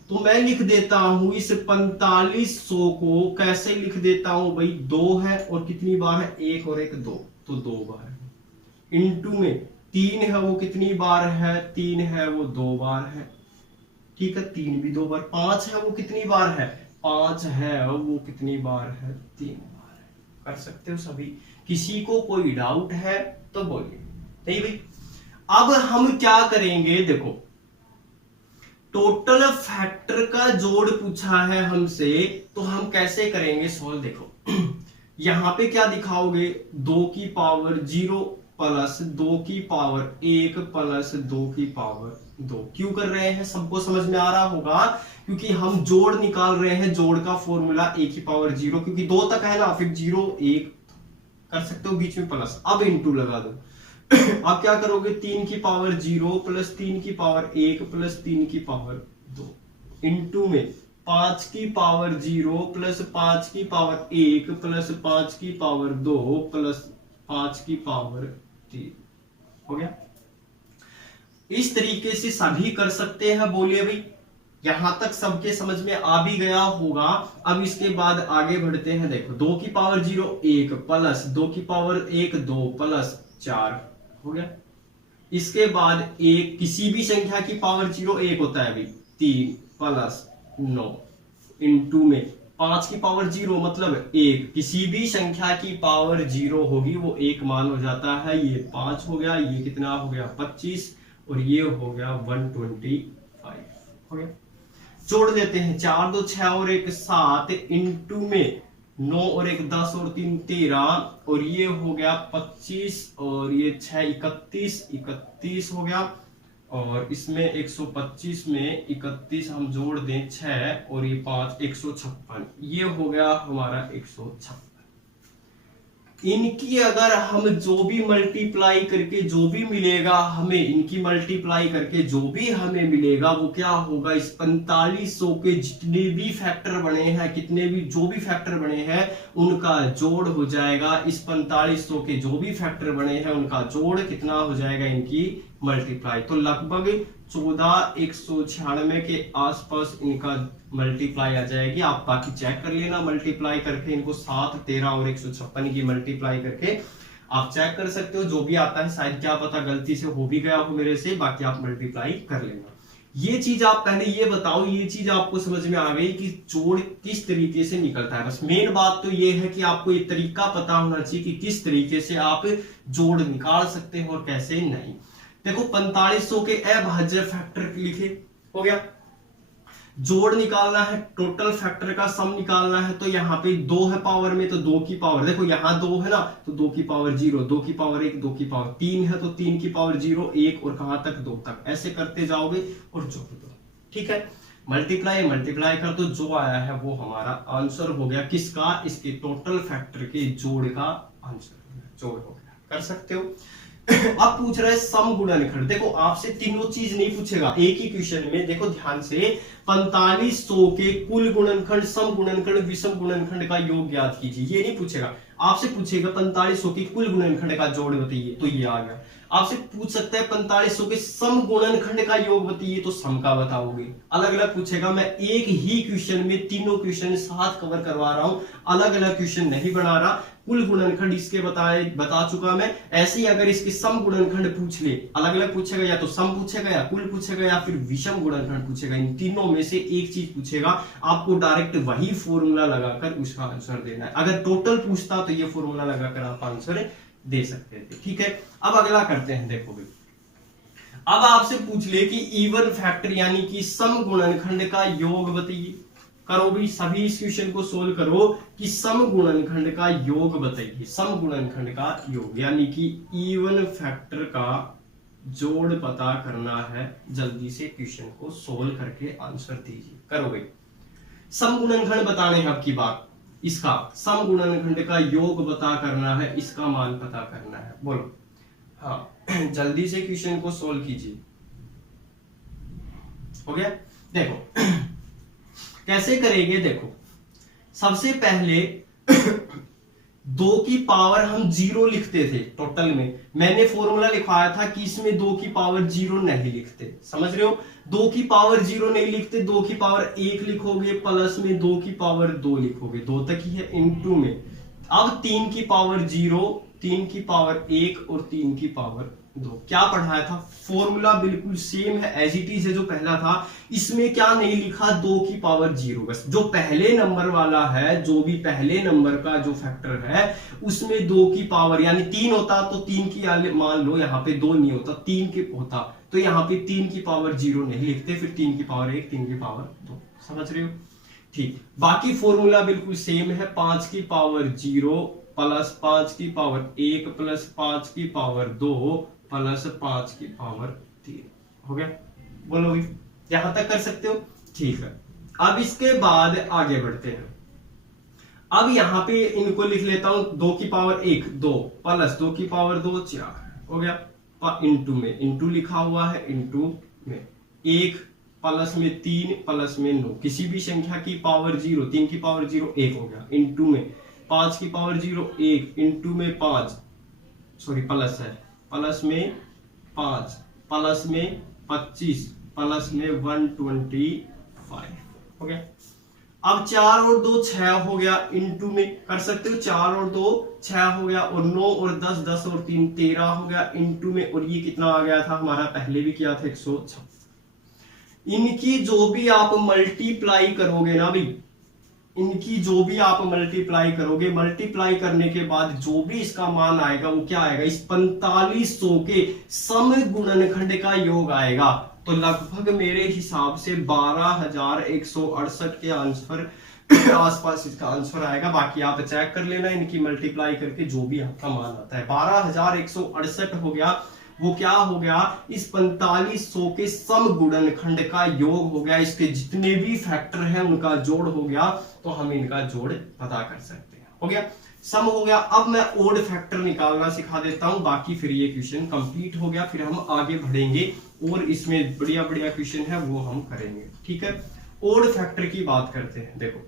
तो मैं लिख देता हूं इस 4500 को, कैसे लिख देता हूं भाई, 2 है और कितनी बार है, 1 और 1 2, तो 2 बार है। इनटू में 3 है, वो कितनी बार है, 3 है वो 2 बार है। ठीक है, 3 भी 2 बार। 5 है वो कितनी बार है, 5 है वो कितनी बार है, 3 बार है। कर सकते हो सभी। किसी को कोई डाउट है तो बोलिए। नहीं भाई, अब हम क्या करेंगे, देखो टोटल फैक्टर का जोड़ पूछा है हमसे, तो हम कैसे करेंगे सोल्व। देखो यहां पे क्या दिखाओगे, 2 की पावर 0 प्लस 2 की पावर 1 प्लस 2 की पावर 2। क्यों कर रहे हैं, सबको समझ में आ रहा होगा, क्योंकि हम जोड़ निकाल रहे हैं। जोड़ का फॉर्मूला a की पावर 0, क्योंकि 2 तक है ना, फिर 0 1 कर सकते हो, बीच में प्लस। अब इनटू लगा दो। अब क्या करोगे, 3 की पावर 0 प्लस 3 की पावर 1 प्लस 3 की पावर 2 इनटू में 5 की पावर 0 प्लस 5 की पावर 1 प्लस 5 की पावर 2 प्लस 5 की पावर 3 हो गया। इस तरीके से सभी कर सकते हैं। बोलिए भाई, यहां तक सबके समझ में आ भी गया होगा। अब इसके बाद आगे बढ़ते हैं। देखो 2 की पावर 0 1 प्लस 2 की पावर 1 2 प्लस 4 हो गया। इसके बाद एक किसी भी संख्या की पावर 0 1 होता है भाई, 3 प्लस 9 इनटू में 5 की पावर 0 मतलब 1, किसी भी संख्या की पावर 0 होगी वो 1 मान हो जाता है। ये 5 हो गया, ये कितना हो गया 25 और ये हो गया 125 हो गया। जोड़ देते हैं, 4 2 6 और 1 7 इनटू में 9 और 1 10 और 3 13 और ये हो गया 25 और ये 6 31 हो गया। और इसमें 125 में 31 हम जोड़ दें 6 और ये 5 156, ये हो गया हमारा 156। इनकी अगर हम जो भी मल्टीप्लाई करके जो भी मिलेगा हमें, इनकी मल्टीप्लाई करके जो भी हमें मिलेगा वो क्या होगा, इस 4500 के जितने भी फैक्टर बने हैं, कितने भी जो भी फैक्टर बने हैं उनका जोड़ हो जाएगा। इस 4500 के जो भी फैक्टर बने हैं उनका जोड़ कितना हो जाएगा, इनकी मल्टीप्लाई। तो लगभग 14,196 के आसपास इनका मल्टीप्लाई आ जाएगी। आप बाकी चेक कर लेना, मल्टीप्लाई करके इनको 7 13 और 156 की मल्टीप्लाई करके आप चेक कर सकते हो। जो भी आता है, शायद क्या पता गलती से हो भी गया हो मेरे से, बाकी आप मल्टीप्लाई कर लेना। ये चीज आप पहले ये बताओ, ये चीज आपको समझ में आ गई कि जोड़ किस तरीके से निकलता है। बस मेन बात तो ये है कि आपको ये तरीका पता होना चाहिए कि किस तरीके से आप जोड़ निकाल सकते हैं और कैसे नहीं। देखो 4500 के अभाज्य फैक्टर लिखे, हो गया। जोड़ निकालना है, टोटल फैक्टर का सम निकालना है, तो यहाँ पे 2 है पावर में, तो 2 की पावर, देखो यहाँ 2 है ना, तो 2 की पावर 0, 2 की पावर 1, 2 की पावर 3 है, तो 3 की पावर 0, 1 और कहां तक 2 तक, ऐसे करते जाओगे और जोड़ दो। ठीक है, मल्टीप्लाई मल्टीप्लाई कर दो, जो आया है वो हमारा आंसर हो गया। किसका? इसके टोटल फैक्टर के जोड़ का आंसर, जोड़ हो गया। कर सकते हो। अब पूछ रहा है सम गुणनखंड। देखो आपसे तीनों चीज नहीं पूछेगा एक ही क्वेश्चन में, देखो ध्यान से। 4500 के कुल गुणनखंड, सम गुणनखंड, विषम गुणनखंड का योग ज्ञात कीजिए, ये नहीं पूछेगा। आपसे पूछेगा 4500 की कुल गुणनखंड का जोड़ बताइए, तो ये आ गया। आपसे पूछ सकता है 4500 के सम गुणनखंड का योग बताइए, तो सम का बताओगे। अलग अलग पूछेगा। मैं एक ही क्वेश्चन में तीनों क्वेश्चन साथ कवर करवा रहा हूं, अलग अलग क्वेश्चन नहीं बना रहा। कुल गुणनखंड इसके बता चुका मैं। ऐसे ही अगर इसके सम गुणनखंड पूछ ले, अलग अलग पूछेगा, या तो सम पूछेगा, या कुल पूछेगा, या फिर विषम गुणनखंड पूछेगा। इन तीनों में से एक चीज पूछेगा, आपको डायरेक्ट वही फॉर्मूला लगाकर उसका आंसर देना है। अगर टोटल पूछता तो ये फॉर्मूला लगाकर आप आंसर दे सकते थे। ठीक है, अब अगला करते हैं। देखो भाई, अब आपसे पूछ ले कि इवन फैक्टर यानी कि सम गुणनखंड का योग बताइए। करो भी, सभी इस क्वेश्चन को सोल्व करो कि सम गुणनखंड का योग बताइए। सम गुणनखंड का योग यानी कि इवन फैक्टर का जोड़ पता करना है। जल्दी से क्वेश्चन को सोल्व करके आंसर दीजिए। करो भाई, सम गुणनखंड बताने हैं अब की बात। इसका सम गुणनखंड का योग पता करना है, इसका मान पता करना है। बोलो हाँ, जल्दी से क्वेश्चन को सोल्व कीजिए। हो गया? देखो कैसे करेंगे। देखो सबसे पहले 2 की पावर हम 0 लिखते थे टोटल में। मैंने फॉर्मूला लिखवाया था कि इसमें 2 की पावर 0 नहीं लिखते, समझ रहे हो। 2 की पावर 0 नहीं लिखते, 2 की पावर 1 लिखोगे, प्लस में 2 की पावर 2 लिखोगे, 2 तक ही है, इनटू में। अब 3 की पावर 0, 3 की पावर 1 और 3 की पावर 2। क्या पढ़ाया था? फॉर्मूला बिल्कुल सेम है, एज इट इज है जो पहला था। इसमें क्या नहीं लिखा? 2 की पावर 0। बस जो पहले नंबर वाला है, जो भी पहले नंबर का जो फैक्टर है, उसमें 2 की पावर यानी 3 होता तो 3 की मान लो, यहाँ पे 2 नहीं होता, 3 के होता, तो यहाँ पे 3 की पावर 0 नहीं लिखते, फिर 3 की पावर 1, 3 की पावर 2। समझ रहे हो? ठीक, बाकी फॉर्मूला बिल्कुल सेम है। 5 की पावर 0 प्लस 5 की पावर 1 प्लस 5 की पावर 2 प्लस 5 की पावर 3। हो गया? बोलो भाई, यहां तक कर सकते हो? ठीक है, अब इसके बाद आगे बढ़ते हैं। अब यहां पे इनको लिख लेता हूं। 2 की पावर 1 2 प्लस 2 की पावर 2 4। हो गया? इंटू में, इंटू लिखा हुआ है, इंटू में 1 प्लस में 3 प्लस में 9। किसी भी संख्या की पावर 0, 3 की पावर 0 1 हो गया, इंटू में 5 की पावर 0 1, इंटू में 5, सॉरी प्लस है, प्लस में 5 प्लस में 25 प्लस में 125। हो गया? अब 4 और 2 6 हो गया, इंटू में कर सकते हो। 4 और 2 6 हो गया, और 9 और 10 10 और 3 13 हो गया, इंटू में। और ये कितना आ गया था हमारा? पहले भी किया था 156। इनकी जो भी आप मल्टीप्लाई करोगे ना भाई, इनकी जो भी आप मल्टीप्लाई करोगे, मल्टीप्लाई करने के बाद जो भी इसका मान आएगा वो क्या आएगा? इस 4500 के सम गुणनखंड का योग आएगा। तो लगभग मेरे हिसाब से 12168 के आंसर आसपास इसका आंसर आएगा। बाकी आप चेक कर लेना इनकी मल्टीप्लाई करके, जो भी आपका मान आता है। 12168 हो गया। वो क्या हो गया? इस 4500 के सम गुणनखंड का योग हो गया। इसके जितने भी फैक्टर हैं उनका जोड़ हो गया, तो हम इनका जोड़ पता कर सकते हैं। हो गया? सम हो गया। अब मैं ओड फैक्टर निकालना सिखा देता हूं, बाकी फिर ये क्वेश्चन कंप्लीट हो गया। फिर हम आगे बढ़ेंगे और इसमें बढ़िया बढ़िया क्वेश्चन है वो हम करेंगे। ठीक है, ओड फैक्टर की बात करते हैं। देखो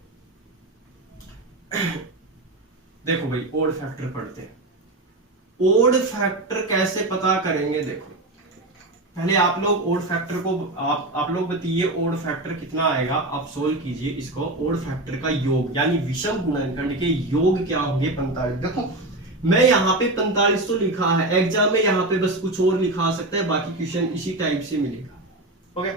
देखो भाई, ओड फैक्टर पढ़ते हैं। ओड फैक्टर कैसे पता करेंगे? देखो पहले आप लोग ओड फैक्टर को आप लोग बताइए, ओड फैक्टर कितना आएगा? आप सोल्व कीजिए इसको। ओड फैक्टर का योग यानी विषम गुणनखंड के योग क्या होंगे? 45। देखो मैं यहाँ पे 4500 लिखा है, एग्जाम में यहाँ पे बस कुछ और लिखा सकता है, बाकी क्वेश्चन इसी टाइप से मिलेगा। ओके,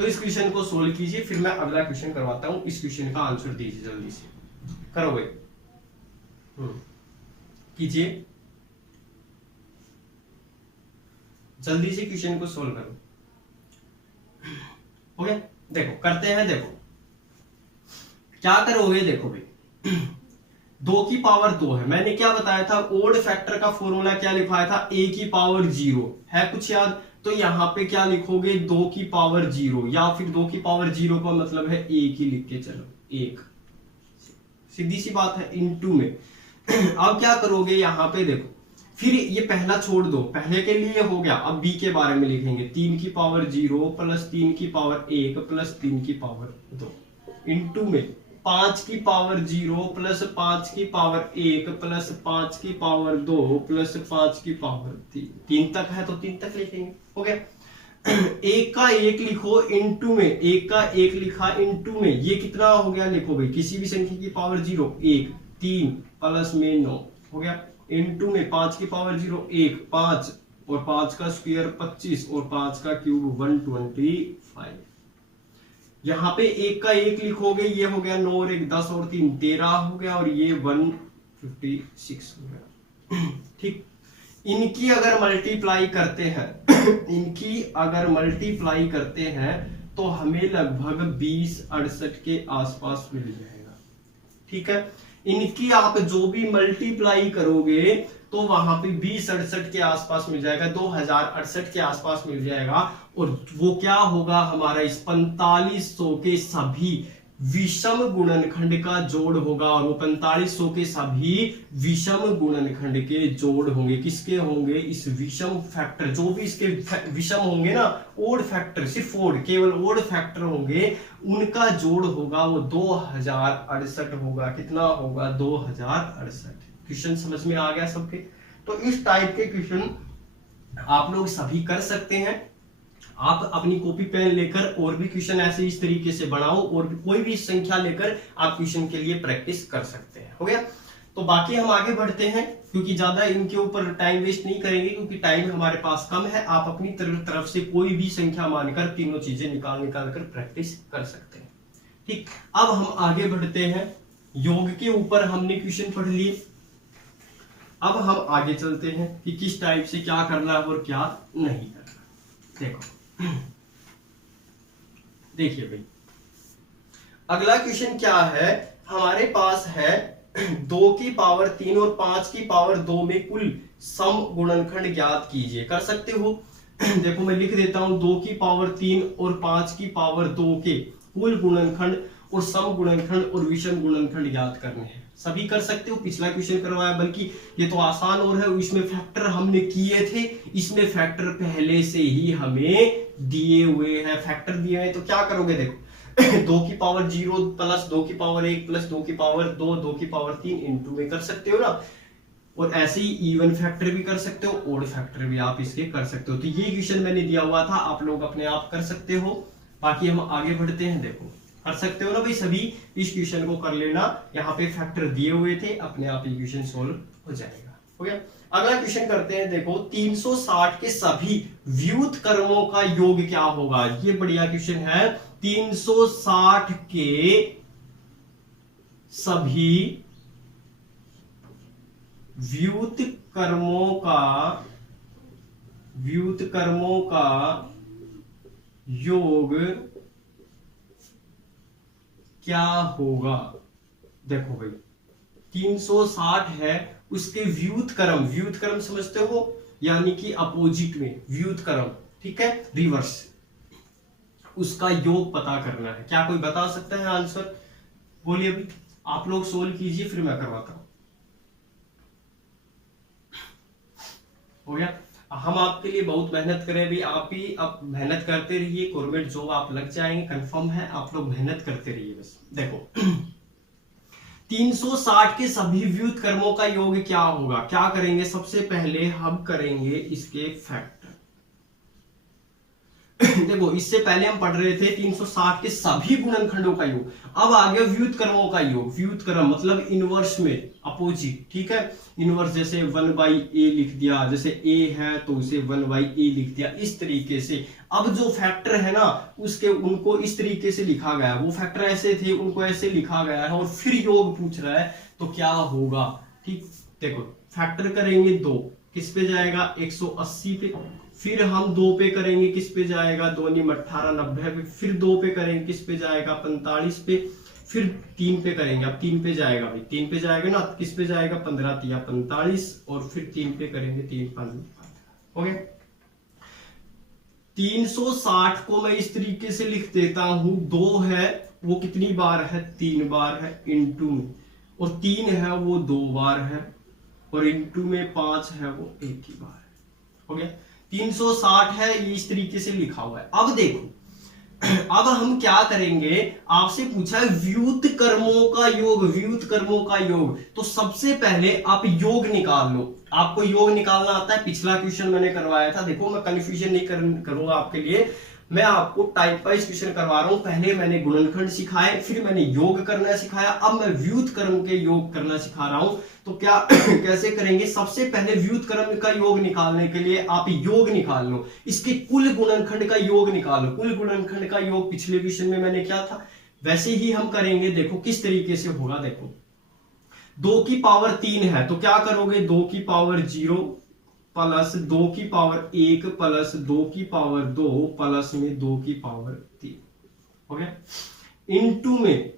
तो इस क्वेश्चन को सोल्व कीजिए, फिर मैं अगला क्वेश्चन करवाता हूं। इस क्वेश्चन का आंसर दीजिए जल्दी से, करो भाई, कीजिए जल्दी से, क्वेश्चन को सोल्व करो। हो गया, देखो करते हैं। देखो क्या करोगे, देखो भाई 2 की पावर 2 है, मैंने क्या बताया था, ओड फैक्टर का फॉर्मूला क्या लिखवाया था, a की पावर 0 है, कुछ याद? तो यहां पे क्या लिखोगे, 2 की पावर 0, या फिर 2 की पावर 0 का मतलब है 1 ही लिख के चलो, 1, सीधी सी बात है, इनटू में। अब क्या करोगे यहाँ पे, देखो फिर ये पहला छोड़ दो, पहले के लिए हो गया। अब b के बारे में लिखेंगे, 3 की पावर 0 प्लस 3 की पावर 1 प्लस 3 की पावर 2 इनटू में 5 की पावर 0 प्लस 5 की पावर 1 प्लस 5 की पावर 2 प्लस 5 की पावर 3, 3 तक है तो 3 तक लिखेंगे। हो गया, 1 का 1 लिखो इनटू में, 1 का 1 लिखा इनटू में, ये कितना हो गया, लिखो भाई किसी भी संख्या की पावर 0, 1, 3 प्लस में 9 हो गया, इनटू में 5 की पावर 0 1, 5 और 5 का स्क्वायर 25 और 5 का क्यूब 125। यहाँ पे 1 का 1 लिखोगे, ये हो गया 9 और 1 10 और 3 13 हो गया, और ये 156 हो गया। ठीक, इनकी अगर मल्टीप्लाई करते हैं इनकी अगर मल्टीप्लाई करते हैं तो हमें लगभग 2068 के आसपास मिल जाएगा। ठीक है, इनकी आप जो भी मल्टीप्लाई करोगे तो वहां पे 2068 के आसपास मिल जाएगा, 2068 के आसपास मिल जाएगा। और वो क्या होगा, हमारा इस 4500 के सभी विषम गुणनखंड का जोड़ होगा, और वो 4500 के सभी विषम गुणनखंड के जोड़ होंगे। किसके होंगे, इस विषम फैक्टर, जो भी इसके विषम होंगे ना, ओड फैक्टर, सिर्फ ओड, केवल ओड फैक्टर होंगे, उनका जोड़ होगा वो 2068 होगा। कितना होगा, 2068। क्वेश्चन समझ में आ गया सबके? तो इस टाइप के क्वेश्चन आप लोग सभी कर सकते हैं। आप अपनी कॉपी पेन लेकर और भी क्वेश्चन ऐसे इस तरीके से बनाओ, और कोई भी संख्या लेकर आप क्वेश्चन के लिए प्रैक्टिस कर सकते हैं। हो गया, तो बाकी हम आगे बढ़ते हैं, क्योंकि ज्यादा इनके ऊपर टाइम वेस्ट नहीं करेंगे, क्योंकि टाइम हमारे पास कम है। आप अपनी तरफ से कोई भी संख्या मानकर तीनों चीजें निकाल कर प्रैक्टिस कर सकते हैं। ठीक, अब हम आगे बढ़ते हैं। योग के ऊपर हमने क्वेश्चन पढ़ लिए, अब हम आगे चलते हैं कि किस टाइप से क्या करना है और क्या नहीं करना। देखो देखिए भाई, अगला क्वेश्चन क्या है, हमारे पास है 2 की पावर 3 और 5 की पावर 2 में कुल सम गुणनखंड ज्ञात कीजिए। कर सकते हो, देखो मैं लिख देता हूं, 2 की पावर 3 और 5 की पावर 2 के कुल गुणनखंड और सम गुणनखंड और विषम गुणनखंड ज्ञात करने हैं। सभी कर सकते हो, पिछला क्वेश्चन करवाया, बल्कि ये तो आसान और है, इसमें फैक्टर हमने किए थे, इसमें फैक्टर पहले से ही हमें दिए हुए हैं। फैक्टर दिए हैं तो क्या करोगे, देखो 2 की पावर 0 प्लस 2 की पावर 1 प्लस 2 की पावर 2 2 की पावर 3 इनटू में कर सकते हो ना। और ऐसे ही इवन फैक्टर भी कर सकते हो, ओड फैक्टर भी आप इसके कर सकते हो। तो ये क्वेश्चन मैंने दिया हुआ था, आप लोग अपने आप कर सकते हो। बाकी हम आगे बढ़ते हैं। देखो कर सकते हो ना भाई, सभी इस क्वेश्चन को कर लेना, यहाँ पे फैक्टर दिए हुए थे, अपने आप ये क्वेश्चन सोल्व हो जाएगा। हो गया, अगला क्वेश्चन करते हैं। देखो 360 के सभी व्युत्क्रमों का योग क्या होगा। ये बढ़िया क्वेश्चन है। 360 के सभी व्युत्क्रमों का योग क्या होगा। देखो भाई 360 है, उसके व्युत्क्रम समझते हो, यानी कि अपोजिट में व्युत्क्रम, ठीक है, रिवर्स, उसका योग पता करना है। क्या कोई बता सकता है आंसर? बोलिए अभी, आप लोग सोल्व कीजिए, फिर मैं करवाता हूं। हो गया, हम आपके लिए बहुत मेहनत करें भी, आप भी अब मेहनत करते रहिए, गवर्नमेंट जॉब आप लग जाएंगे, कंफर्म है। आप लोग मेहनत करते रहिए बस। देखो 360 के सभी व्युत्क्रमों का योग क्या होगा। क्या करेंगे, सबसे पहले हम करेंगे इसके फैक्टर। देखो इससे पहले हम पढ़ रहे थे 360 के सभी गुणनखंडों का योग, अब आ गया व्युत्क्रमों का योग। व्युत्क्रम मतलब इनवर्स में अपोजिट, ठीक है। इनवर्स जैसे 1/a लिख दिया, जैसे a है तो उसे 1/a लिख दिया, इस तरीके से। अब जो फैक्टर है ना उसके उनको इस तरीके से लिखा गया, वो फैक्टर ऐसे थे उनको ऐसे लिखा गया है, और फिर योग पूछ रहा है तो क्या होगा। ठीक, देखो फैक्टर करेंगे 2, किस पे जाएगा 180 पे, फिर हम 2 पे करेंगे, किस पे जाएगा 2 × 18 90 पे, फिर 2 पे करेंगे, किस पे जाएगा 45 पे, फिर 3 पे करेंगे, अब 3 पे जाएगा भाई, 3 पे जाएगा ना, किस पे जाएगा 15 × 3 = 45, और फिर 3 पे करेंगे 3 × 5 हो गया। 360 को मैं इस तरीके से लिख देता हूं, 2 है वो कितनी बार है 3 बार है इंटू में, और 3 है वो 2 बार है, और इंटू में 5 है वो 1 ही बार है, हो गया। 360 है ये इस तरीके से लिखा हुआ है। अब देखो अब हम क्या करेंगे, आपसे पूछा है व्युत्क्रमों का योग, व्युत्क्रमों का योग, तो सबसे पहले आप योग निकाल लो। आपको योग निकालना आता है, पिछला क्वेश्चन मैंने करवाया था। देखो मैं कंफ्यूजन नहीं करूंगा आपके लिए, मैं आपको टाइप वाइज क्वेश्चन करवा रहा हूं। पहले मैंने गुणनखंड सिखाए, फिर मैंने योग करना सिखाया, अब मैं व्युत्क्रम के योग करना सिखा रहा हूं। तो क्या कैसे करेंगे, सबसे पहले व्युत्क्रम का योग निकालने के लिए आप योग निकाल लो, इसके कुल गुणनखंड का योग निकालो। कुल गुणनखंड का योग पिछले क्वेश्चन में मैंने क्या था वैसे ही हम करेंगे। देखो किस तरीके से होगा, देखो 2 की पावर 3 है तो क्या करोगे, 2 की पावर 0 प्लस 2 की पावर 1 प्लस 2 की पावर 2 प्लस में 2 की पावर 3 हो गया, इनटू में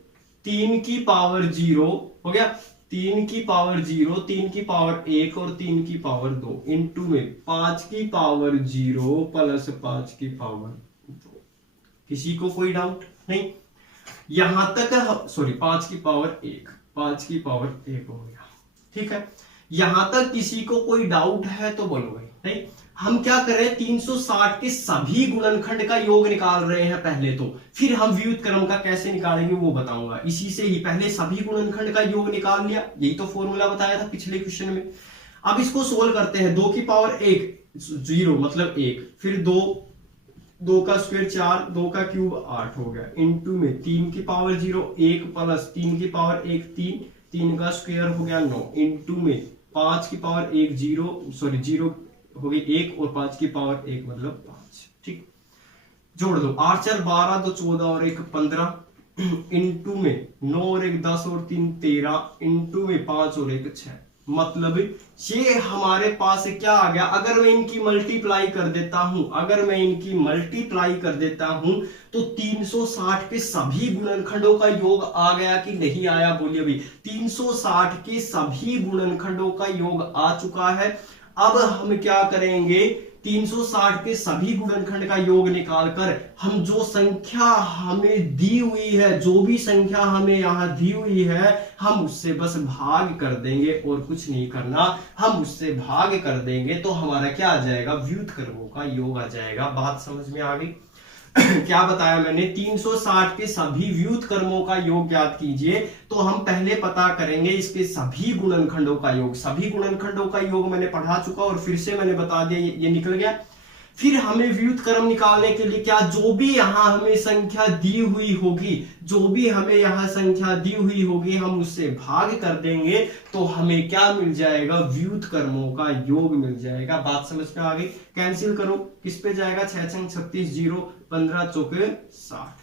3 की पावर 0 हो गया, 3 की पावर 0, 3 की पावर 1 और 3 की पावर 2 इनटू में 5 की पावर 0 प्लस 5 की पावर 2। किसी को कोई डाउट नहीं, यहां तक सॉरी 5 की पावर 1, 5 की पावर 1 हो गया, ठीक है। यहां तक किसी को कोई डाउट है तो बोलो भाई। नहीं, हम क्या कर रहे हैं 360 के सभी गुणनखंड का योग निकाल रहे हैं पहले तो, फिर हम व्युत्क्रम का कैसे निकालेंगे वो बताऊंगा। इसी से ही पहले सभी गुणनखंड का योग निकाल लिया, यही तो फॉर्मूला बताया था पिछले क्वेश्चन में। अब इसको सोल्व करते हैं, 2 की पावर 1 0 मतलब 1, फिर 2 का स्क्वायर 4, 2 का क्यूब 8 हो गया, इनटू में 3 की पावर 0 1 प्लस 3 की पावर 1 3 का स्क्वायर हो गया 9, इनटू में 5 की पावर 1 0 हो गई 1 और 5 की पावर 1 मतलब 5, ठीक। जोड़ दो, 8 4 12 2 14 और 1 15, इनटू में 9 और 1 10 और 3 13, इनटू में 5 और 1 6, मतलब ये हमारे पास क्या आ गया। अगर मैं इनकी मल्टीप्लाई कर देता हूं, अगर मैं इनकी मल्टीप्लाई कर देता हूं तो 360 के सभी गुणनखंडों का योग आ गया कि नहीं आया, बोलिए भाई। 360 के सभी गुणनखंडों का योग आ चुका है। अब हम क्या करेंगे, 360 के सभी गुणनखंड का योग निकालकर हम जो संख्या हमें दी हुई है, जो भी संख्या हमें यहां दी हुई है, हम उससे बस भाग कर देंगे और कुछ नहीं करना। हम उससे भाग कर देंगे तो हमारा क्या आ जाएगा, व्युत्क्रमों का योग आ जाएगा। बात समझ में आ गई? क्या बताया मैंने, 360 के सभी व्युत्क्रमों का योग ज्ञात कीजिए। तो हम पहले पता करेंगे इसके सभी गुणनखंडों का योग। सभी गुणनखंडों का योग मैंने पढ़ा चुका और फिर से मैंने बता दिया, ये निकल गया। फिर हमें व्युत्क्रम निकालने के लिए क्या, जो भी यहां हमें संख्या दी हुई होगी, जो भी हमें यहां संख्या दी हुई होगी, हम उससे भाग कर देंगे तो हमें क्या मिल जाएगा, व्युत्क्रमों का योग मिल जाएगा। बात समझ में आ गई? कैंसिल करो, किस पे जाएगा, 6 6 36 0 15 चौके 60,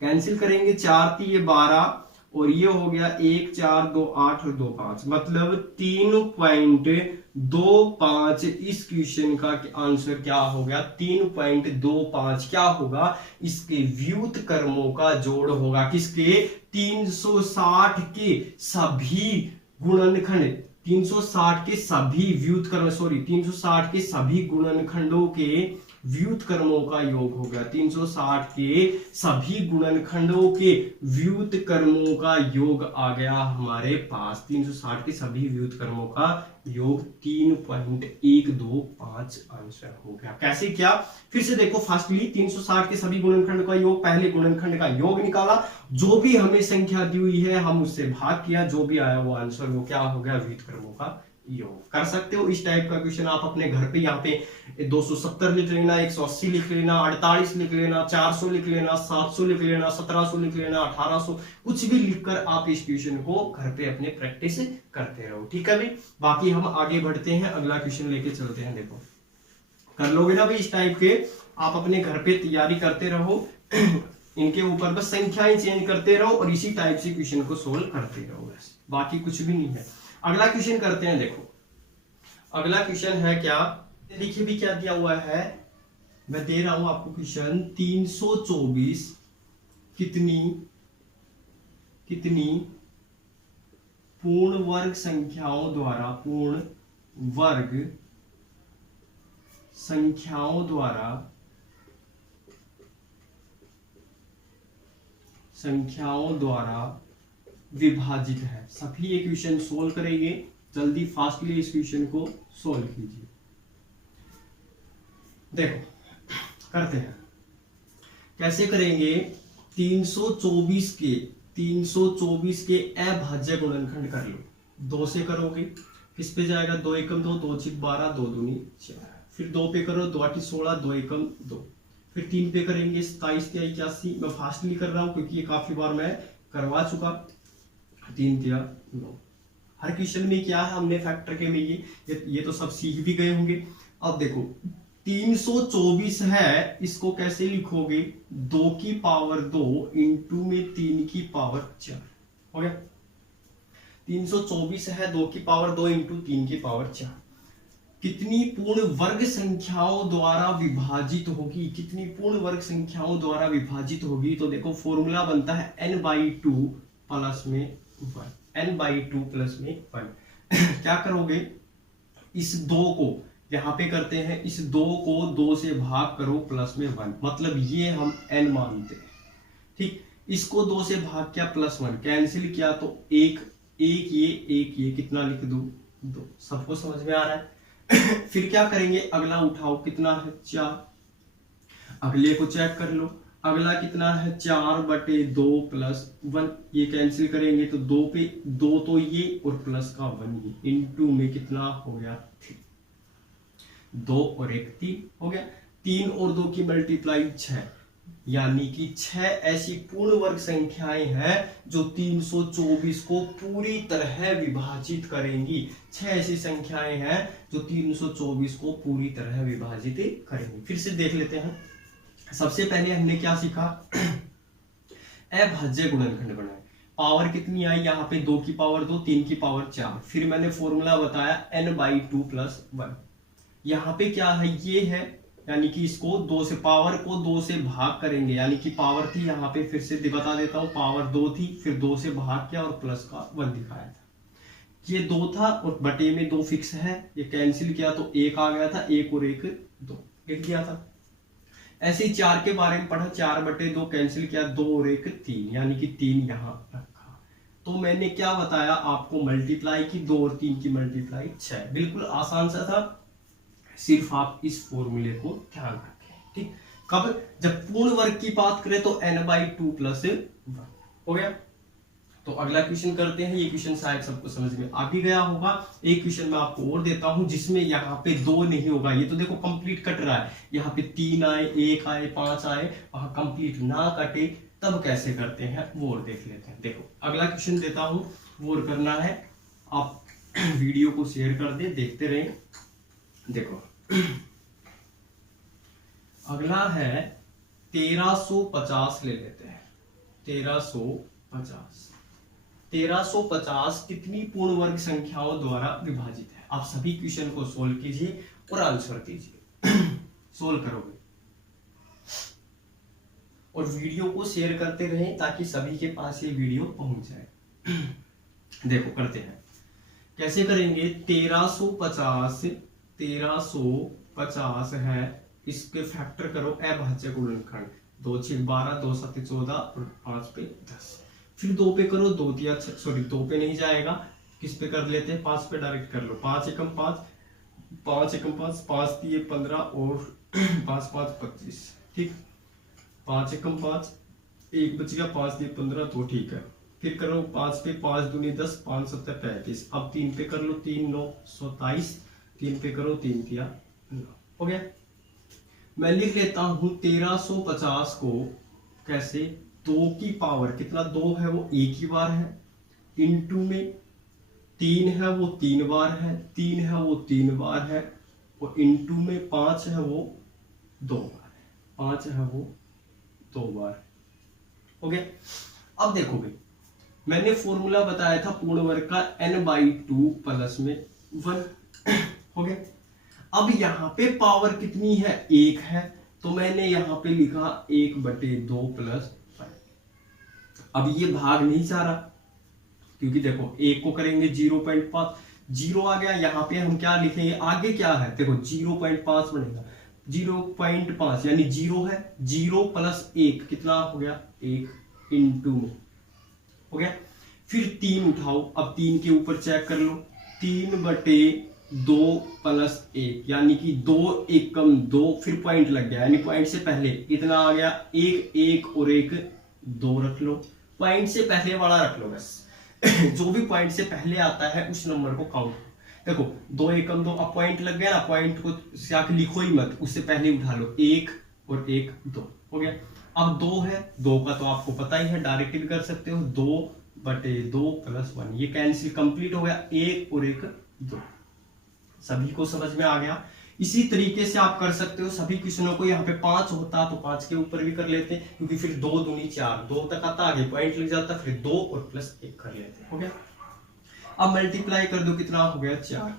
कैंसिल करेंगे 4 3 12 और ये हो गया 1 4 2 8 और 2 5, मतलब 3.25। इस क्वेश्चन का आंसर क्या हो गया, 3.25 क्या होगा, इसके व्युत्क्रमों का जोड़ होगा। किसके, 360 के सभी गुणनखंड, 360 के सभी व्युत्क्रम 360 के सभी गुणनखंडों के व्युत्क्रमों का योग हो गया। 360 के सभी गुणनखंडों के व्युत्क्रमों का योग आ गया हमारे पास। 360 के सभी व्युत्क्रमों का योग 3.125 आंसर हो गया। कैसे किया, फिर से देखो। फर्स्टली 360 के सभी गुणनखंड का योग, पहले गुणनखंड का योग निकाला, जो भी हमें संख्या दी हुई है हम उससे भाग किया, जो भी आया वो आंसर वो क्या हो गया, व्युत्क्रमों का योग। कर सकते हो इस टाइप का क्वेश्चन आप अपने घर पे, यहाँ पे 270 लिख लेना, 180 लिख लेना, 48 लिख लेना, 400 लिख लेना, 700 लिख लेना, 1700 लिख लेना, 1800, कुछ भी लिखकर आप इस क्वेश्चन को घर पे अपने प्रैक्टिस करते रहो। ठीक है भाई, बाकी हम आगे बढ़ते हैं, अगला क्वेश्चन लेके चलते हैं। देखो कर लोगे ना भाई इस टाइप के, आप अपने घर पे तैयारी करते रहो, इनके ऊपर बस संख्याएं चेंज करते रहो और इसी टाइप से क्वेश्चन को सोल्व करते रहो, बस बाकी कुछ भी नहीं है। अगला क्वेश्चन करते हैं। देखो अगला क्वेश्चन है क्या, देखिए भी क्या दिया हुआ है, मैं दे रहा हूं आपको क्वेश्चन, 324 कितनी पूर्ण वर्ग संख्याओं द्वारा विभाजित है। सभी ये क्वेश्चन सोल्व करेंगे, जल्दी फास्टली इस क्वेश्चन को सोल्व कीजिए। देखो करते हैं, कैसे करेंगे, 324 के अभाज्य गुणनखंड कर लो, 2 से करोगे, किस पे जाएगा, 2 एकम 2, 2 छिक 12, 2 दूनी 4, फिर 2 पे करो, 2 8 16, 2 एकम 2, फिर 3 पे करेंगे 27 या 81, मैं फास्टली कर रहा हूं क्योंकि ये काफी बार मैं करवा चुका, 3 या 9। हर क्वेश्चन में क्या है, हमने फैक्टर के में ये तो सब सीख भी गए होंगे। अब देखो 324 है, इसको कैसे लिखोगे, 2 की पावर 2 इंटू में 3 की पावर 4 हो गया। 324 है, 2 की पावर 2 इंटू 3 की पावर 4, कितनी पूर्ण वर्ग संख्याओं द्वारा विभाजित होगी, कितनी पूर्ण वर्ग संख्याओं द्वारा विभाजित होगी। तो देखो फॉर्मूला बनता है n/2 प्लस में 1, n/2 प्लस में 1। क्या करोगे, इस 2 को यहां पे करते हैं, इस 2 को 2 से भाग करो प्लस में 1, मतलब ये हम n मानते हैं। ठीक, इसको 2 से भाग किया प्लस 1, कैंसिल किया तो एक ये कितना लिख दो, 2। सबको समझ में आ रहा है। फिर क्या करेंगे, अगला उठाओ, कितना है 4, अगले को चेक कर लो, अगला कितना है 4/2 प्लस 1, ये कैंसिल करेंगे तो 2 पे 2 तो ये और प्लस का 1 ये, इनटू में कितना हो गया 3, 2 और 1 3 हो गया। 3 और 2 की मल्टीप्लाई 6, यानी कि 6 ऐसी पूर्ण वर्ग संख्याएं हैं जो 324 को पूरी तरह विभाजित करेंगी। 6 ऐसी संख्याएं हैं जो 324 को पूरी तरह विभाजित करेंगी। फिर से देख लेते हैं। सबसे पहले हमने क्या सीखा, अभाज्य गुणनखंड बनाए, पावर कितनी आई यहाँ पे, 2 की पावर 2, 3 की पावर 4, फिर मैंने फॉर्मूला बताया n/2 प्लस 1। यहाँ पे क्या है, ये है, यानी कि इसको 2 से, पावर को 2 से भाग करेंगे, यानी कि पावर थी यहाँ पे, फिर से बता देता हूँ, पावर 2 थी, फिर 2 से भाग किया और प्लस का 1 दिखाया था। ये 2 था और बटे में 2 फिक्स है, ये कैंसिल किया तो 1 आ गया था, 1 और 1 2 लिख दिया था। ऐसे ही 4 के बारे में पढ़ा, 4/2 कैंसिल किया, 2 और 1 3, यानी कि 3 यहाँ रखा। तो मैंने क्या बताया आपको, मल्टीप्लाई की 2 और 3 की मल्टीप्लाई 6, बिल्कुल आसान सा था, सिर्फ आप इस फॉर्मूले को ध्यान रखें। ठीक, कब, जब पूर्ण वर्ग की बात करें तो n/2 प्लस 1 हो गया। तो अगला क्वेश्चन करते हैं, ये क्वेश्चन शायद सबको समझ में आ भी गया होगा। एक क्वेश्चन मैं आपको और देता हूं जिसमें यहाँ पे 2 नहीं होगा, ये तो देखो कंप्लीट कट रहा है, यहाँ पे 3 आए, 1 आए, 5 आए, वहां कंप्लीट ना कटे, तब कैसे करते हैं वो और देख लेते हैं। देखो अगला क्वेश्चन देता हूं, वो और करना है, आप वीडियो को शेयर कर दे, देखते रहें। देखो अगला है 1350 ले लेते हैं, 1350 कितनी पूर्ण वर्ग संख्याओं द्वारा विभाजित है। आप सभी क्वेश्चन को सोल्व कीजिए और आंसर दीजिए। सोल्व करोगे और वीडियो को शेयर करते रहें ताकि सभी के पास ये वीडियो पहुंच जाए। देखो करते हैं, कैसे करेंगे, 1350 है, इसके फैक्टर करो, अभाज्य गुणनखंड, 2 6 12, 2 7 14 और 5 पे 10, फिर 2 पे करो, 2 पे नहीं जाएगा, किस पे कर लेते हैं, 5 पे डायरेक्ट कर लो, 5 एकम 5, 5 एकम 5, 5 दिए 15 और 5 5 25, ठीक, 5 एकम 5, 1 बच गया, 5 दिए 15, तो ठीक है। फिर करो 5 पे 5 दूनी 10, 5 7 35। अब 3 पे कर लो 3 9 27, 3 पे करो 3 तिया 9। हो गया। मैं लिख लेता हूं 1350 को कैसे, 2 की पावर कितना 2 है वो एक ही बार है, इनटू में 3 है वो 3 बार है, 3 है वो 3 बार है, और इनटू में 5 है वो 2 बार है, 5 है वो 2 बार। हो गया। अब देखो भाई, मैंने फॉर्मूला बताया था पूर्ण वर्ग का n/2 प्लस में 1। हो गया। अब यहाँ पे पावर कितनी है, 1 है, तो मैंने यहाँ पे लिखा 1/2 प्लस 5। अब ये भाग नहीं जा रहा, क्योंकि देखो 1 को करेंगे 0.5, 0 आ गया। यहाँ पे हम क्या लिखेंगे, आगे क्या है, देखो 0.5 बनेगा, 0.5 यानी 0 है, 0 प्लस 1 कितना हो गया 1 इंटू में। हो गया। फिर 3 उठाओ, अब 3 के ऊपर चेक कर लो, 3/2 प्लस 1 यानी कि 2 एकम 2, फिर पॉइंट लग गया, यानी पॉइंट से पहले कितना आ गया 1 1 और 1 2 रख लो, पॉइंट से पहले वाला रख लो बस। जो भी पॉइंट से पहले आता है उस नंबर को काउंट। देखो 2 एकम 2, अब पॉइंट लग गया ना, पॉइंट को जाके लिखो ही मत, उससे पहले उठा लो 1 और 1 2। हो गया। अब 2 है, 2 का तो आपको पता ही है, डायरेक्ट भी कर सकते हो, 2/2 प्लस 1, ये कैंसिल कंप्लीट हो गया, 1 और 1 2। सभी को समझ में आ गया। इसी तरीके से आप कर सकते हो सभी क्वेश्चनों को। यहाँ पे 5 होता तो 5 के ऊपर भी कर लेते, क्योंकि फिर 2 दूनी 4, 2 तक आता, आगे पॉइंट लग जाता, फिर 2 और प्लस 1 कर लेते। हो गया। अब मल्टीप्लाई कर दो, कितना हो गया 4।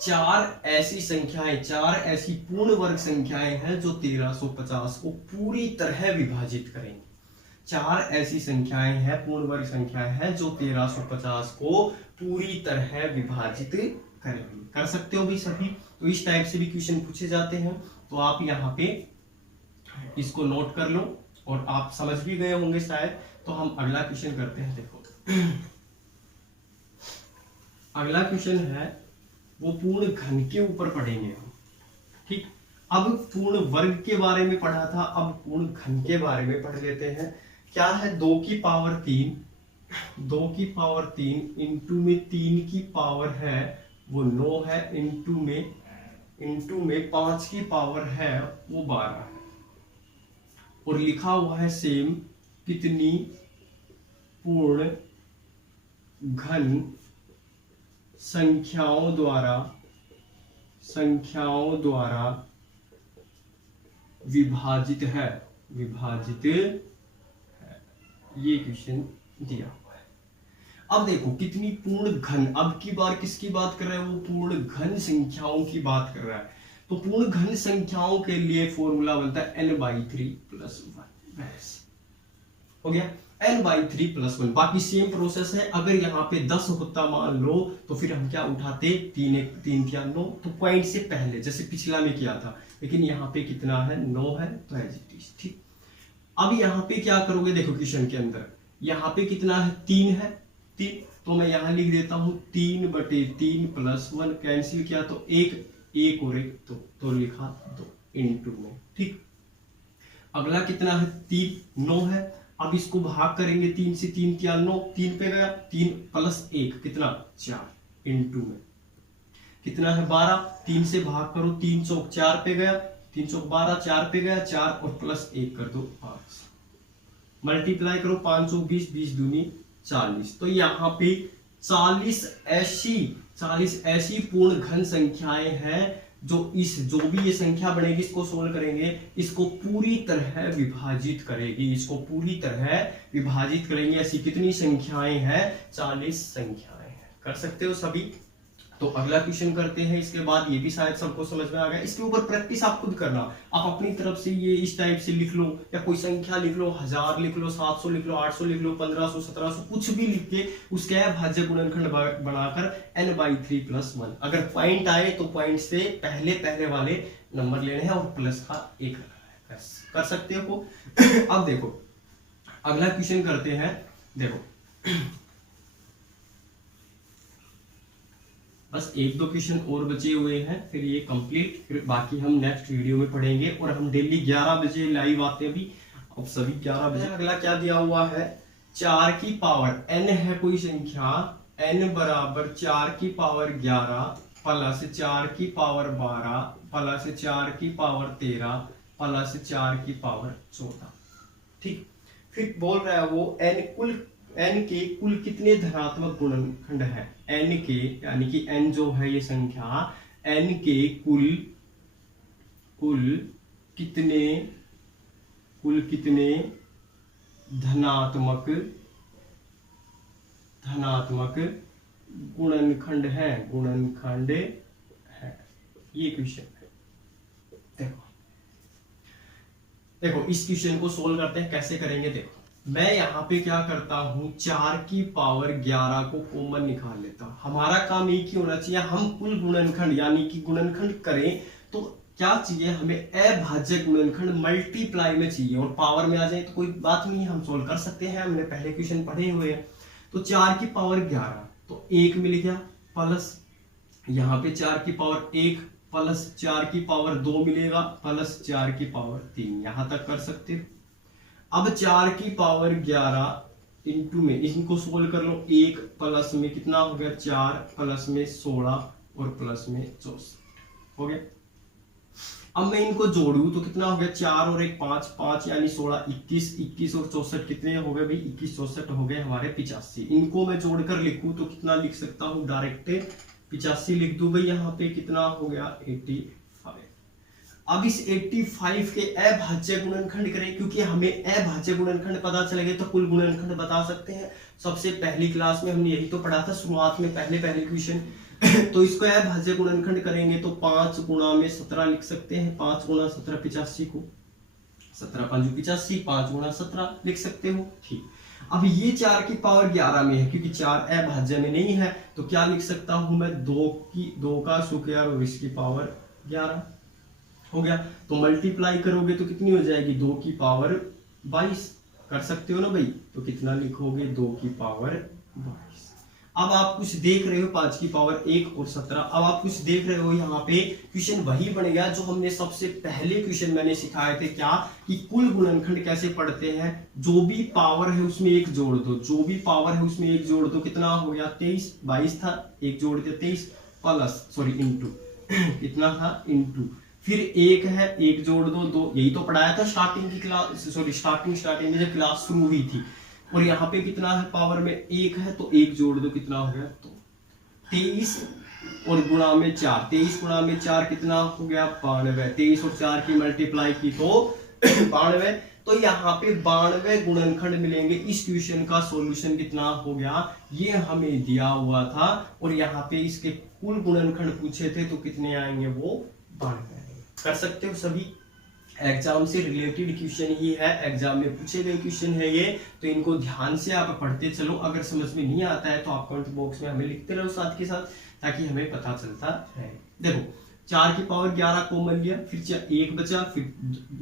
4 ऐसी संख्याएं, 4 ऐसी पूर्ण वर्ग संख्याएं हैं जो 1350 को पूरी तरह विभाजित करेंगे। 4 ऐसी संख्याएं हैं, पूर्ण वर्ग संख्याएं हैं जो 1350 को पूरी तरह विभाजित करेंगे। कर सकते हो भी सभी। तो इस टाइप से भी क्वेश्चन पूछे जाते हैं, तो आप यहाँ पे इसको नोट कर लो, और आप समझ भी गए होंगे शायद। तो हम अगला क्वेश्चन करते हैं। देखो अगला क्वेश्चन है वो पूर्ण घन के ऊपर पढ़ेंगे हम। ठीक। अब पूर्ण वर्ग के बारे में पढ़ा था, अब पूर्ण घन के बारे में पढ़ लेते हैं। क्या है, 2 की पावर 3, 2 की पावर 3 इंटू में 3 की पावर है वो 9 है, इंटू में 5 की पावर है वो 12 है, और लिखा हुआ है सेम कितनी पूर्ण घन संख्याओं द्वारा विभाजित है, ये क्वेश्चन दिया हुआ है। अब देखो कितनी पूर्ण घन, अब की बार किसकी बात कर रहा है, वो पूर्ण घन संख्याओं की बात कर रहा है। तो पूर्ण घन संख्याओं के लिए फॉर्मूला बनता है n/3 प्लस 1। हो गया, n/3 प्लस 1। बाकी सेम प्रोसेस है। अगर यहाँ पे 10 होता मान लो, तो फिर हम क्या उठाते, 3 3 9, तो पॉइंट से पहले जैसे पिछला में किया था। लेकिन यहाँ पे कितना है, 9 है, तो एज इट इज। ठीक। अब यहाँ पे क्या करोगे, देखो क्वेश्चन के अंदर यहाँ पे कितना है, 3 है, 3, तो मैं यहाँ लिख देता हूँ 3/3 प्लस 1, कैंसिल किया तो 1 और 1 तो लिखा 2 इंटू में। ठीक। अगला कितना है, 3 9 है। अब इसको भाग करेंगे, 3 से 3 तिया 9, 3 पे गया, 3 प्लस 1 कितना 4 इंटू में कितना है 12, 3 से भाग करो, 3 चौक 4 पे गया, 3 चौक 12, 4 पे गया 4 और प्लस 1 कर दो 5, मल्टीप्लाई करो 5 चौक 20, 20 दूनी 40। तो यहाँ पे 40 ऐसी पूर्ण घन संख्याएं हैं जो भी ये संख्या बनेगी, इसको सोल्व करेंगे, इसको पूरी तरह विभाजित करेगी, ऐसी कितनी संख्याएं हैं, 40 संख्याएं हैं। कर सकते हो सभी। तो अगला क्वेश्चन करते हैं। इसके बाद ये भी शायद सबको समझ में आ गया। इसके ऊपर प्रैक्टिस आप खुद करना, आप अपनी तरफ से ये इस टाइप से लिख लो, या कोई संख्या लिख लो, 1000 लिख लो, 700 लिख लो, 800 लिख लो, 1500, 1700, कुछ भी लिख के उसके भाज्य गुणनखंड बनाकर n/3 प्लस 1। अगर पॉइंट आए तो पॉइंट से पहले वाले नंबर लेने हैं और प्लस का 1 लगाना है। कर सकते हो। अब देखो अगला क्वेश्चन करते हैं। देखो बस 1-2 क्वेश्चन और बचे हुए हैं, फिर ये कंप्लीट, फिर बाकी हम नेक्स्ट वीडियो में पढ़ेंगे। और हम डेली 11 बजे लाइव आते हैं अभी, अब सभी 11 बजे। अगला क्या दिया हुआ है, 4 की पावर n है कोई संख्या, n बराबर 4 की पावर 11 प्लस 4 की पावर 12 प्लस 4 की पावर 13 प्लस 4 की पावर 14। ठीक, फिर बोल रहा है वो n के कुल कितने धनात्मक गुणनखंड है। n के यानी कि n जो है ये संख्या, n के कुल कितने धनात्मक गुणनखंड है, ये क्वेश्चन है। देखो इस क्वेश्चन को सोल्व करते हैं, कैसे करेंगे देखो। मैं यहाँ पे क्या करता हूँ, 4 की पावर 11 को कॉमन निकाल लेता हूँ। हमारा काम एक ही होना चाहिए, हम कुल गुणनखंड यानी कि गुणनखंड करें तो क्या चाहिए हमें, अभाज्य गुणनखंड मल्टीप्लाई में चाहिए और पावर में आ जाए तो कोई बात नहीं, हम सोल्व कर सकते हैं, हमने पहले क्वेश्चन पढ़े हुए हैं। तो 4 की पावर 11 तो 1 मिल गया, प्लस यहाँ पे 4 की पावर 1 प्लस 4 की पावर 2 मिलेगा, प्लस 4 की पावर 3, यहां तक कर सकते हो। अब 4 की पावर 11 इंटू में इनको सोल्व कर लो, 1 प्लस में कितना हो गया 4 प्लस में 16 और प्लस में 64 हो गया। अब मैं इनको जोड़ू तो कितना हो गया, 4 और 1 5, 5 यानी 16 21, 21 और 64 कितने हो गए भाई, 21 64 हो गए हमारे 85। इनको मैं जोड़कर लिखूं तो कितना लिख सकता हूं, डायरेक्ट 85 लिख दूं भाई, यहाँ पे कितना हो गया 85। अब इस 85 के अभाज्य गुणनखंड करें, क्योंकि हमें अभाज्य गुणनखंड पता चलेगा तो कुल गुणनखंड बता सकते हैं। सबसे पहली क्लास में हमने यही तो पढ़ा था शुरुआत में, पहले क्वेश्चन। तो इसको अभाज्य गुणनखंड करेंगे तो 5 गुणा में 17 लिख सकते हैं, 5 गुणा 17 85 को, 17 5 85, 5 गुणा 17 लिख सकते हो। ठीक, अब ये 4 की पावर 11 में है, क्योंकि 4 अभाज्य में नहीं है तो क्या लिख सकता हूं मैं, 2 का स्क्वायर और इसकी पावर 11 हो गया। तो मल्टीप्लाई करोगे तो कितनी हो जाएगी, 2 की पावर 22 कर सकते हो ना भाई, तो कितना लिखोगे 2 की पावर 22। अब आप कुछ देख रहे हो 5 की पावर 1 और 17, अब आप कुछ देख रहे हो यहाँ पे क्वेश्चन वही बनेगा जो हमने सबसे पहले क्वेश्चन मैंने सिखाए थे, क्या कि कुल गुणनखंड कैसे पढ़ते हैं, जो भी पावर है उसमें 1 जोड़ दो, जो भी पावर है उसमें 1 जोड़ दो, कितना हो गया 23, 22 था 1 जोड़ दिया 23 प्लस सॉरी इंटू कितना था इंटू, फिर 1 है 1 जोड़ दो 2, यही तो पढ़ाया था स्टार्टिंग की क्लास, सॉरी स्टार्टिंग में जब क्लास शुरू हुई थी। और यहाँ पे कितना है, पावर में 1 है तो 1 जोड़ दो, कितना हो गया तो 23 और गुणा में 4, 23 गुणा में 4 कितना हो गया 92, 23 और 4 की मल्टीप्लाई की तो 92। तो यहाँ पे 92 गुणनखंड मिलेंगे। इस क्वेश्चन का सॉल्यूशन कितना हो गया, ये हमें दिया हुआ था और यहाँ पे इसके कुल गुणनखंड पूछे थे तो कितने आएंगे, वो 92 कर सकते हो। सभी एग्जाम से रिलेटेड क्वेश्चन ही है, एग्जाम में पूछे गए क्वेश्चन है ये, तो इनको ध्यान से आप पढ़ते चलो। अगर समझ में नहीं आता है तो आप कमेंट बॉक्स में हमें लिखते रहो साथ के साथ, ताकि हमें पता चलता है। देखो 4 की पावर 11 कॉमन लिया, फिर 1 बचा, फिर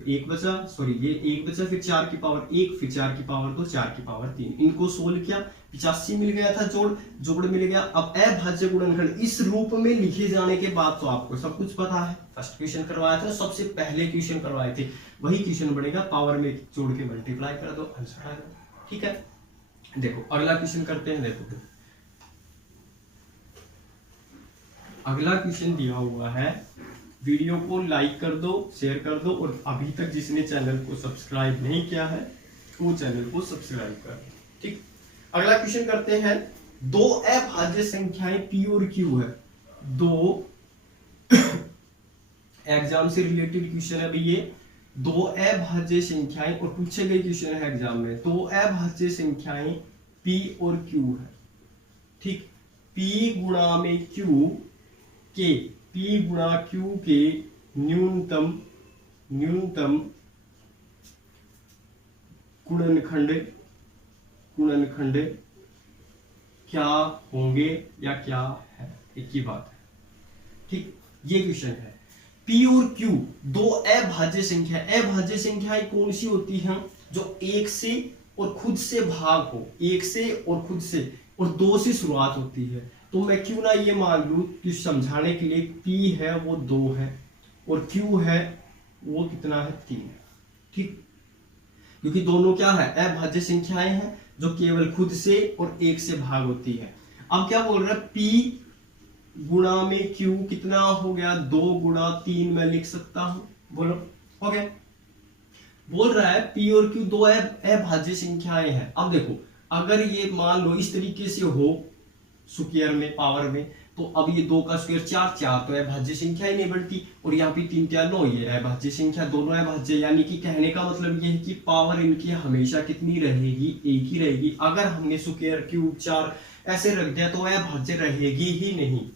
1 बचा, सॉरी ये 1 बचा, फिर 4 की पावर 1, फिर 4 की पावर 2, 4 की पावर 3, इनको सोल्व किया 85 मिल गया था, जोड़ मिल गया। अब अभाज्य गुणनखंड इस रूप में लिखे जाने के बाद तो आपको सब कुछ पता है, फर्स्ट क्वेश्चन करवाया था, सबसे पहले क्वेश्चन करवाए थे, वही क्वेश्चन बनेगा, पावर में जोड़ के मल्टीप्लाई कर दो, आंसर आ गया। ठीक है, देखो अगला क्वेश्चन करते हैं। देखो अगला क्वेश्चन दिया हुआ है, वीडियो को लाइक कर दो, शेयर कर दो, और अभी तक जिसने चैनल को सब्सक्राइब नहीं किया है वो चैनल को सब्सक्राइब कर दो। ठीक, अगला क्वेश्चन करते हैं। 2 अभाज्य संख्याएं P और Q है, 2 एग्जाम से रिलेटेड क्वेश्चन है भाई ये, 2 अभाज्य संख्याएं और पूछे गए क्वेश्चन है एग्जाम में, 2 अभाज्य संख्याएं P और Q है। ठीक, P गुणा में Q के, P गुणा Q के न्यूनतम गुणनखंड क्या होंगे या क्या है, एक ही बात है। ठीक, ये क्वेश्चन है। P और Q 2 अभाज्य संख्या, अभाज्य संख्याएं कौन सी होती हैं, जो 1 से और खुद से भाग हो, 1 से और खुद से, और 2 से शुरुआत होती है। तो मैं क्यों ना ये मान लूं कि समझाने के लिए P है वो 2 है और Q है वो कितना है 3 है। ठीक, क्योंकि दोनों क्या है, अभाज्य संख्याएं हैं जो केवल खुद से और एक से भाग होती है। अब क्या बोल रहा है, P गुणा में Q कितना हो गया, 2 गुणा 3 मैं लिख सकता हूं, बोलो हो गया। बोल रहा है P और Q दो अभाज्य संख्याएं हैं। अब देखो अगर ये मान लो इस तरीके से हो स्क्वायर में, पावर में, तो अब ये 2 का स्क्वायर 4, 4 तो अभाज्य संख्या ही नहीं बनती, और यहाँ पे 3 4 9, ये अभाज्य संख्या, दोनों अभाज्य। यानी कि कहने का मतलब ये है कि पावर इनकी हमेशा कितनी रहेगी, एक ही रहेगी। अगर हमने स्क्वायर क्यूब 4 ऐसे रख दिया तो अभाज्य रहेगी ही नहीं।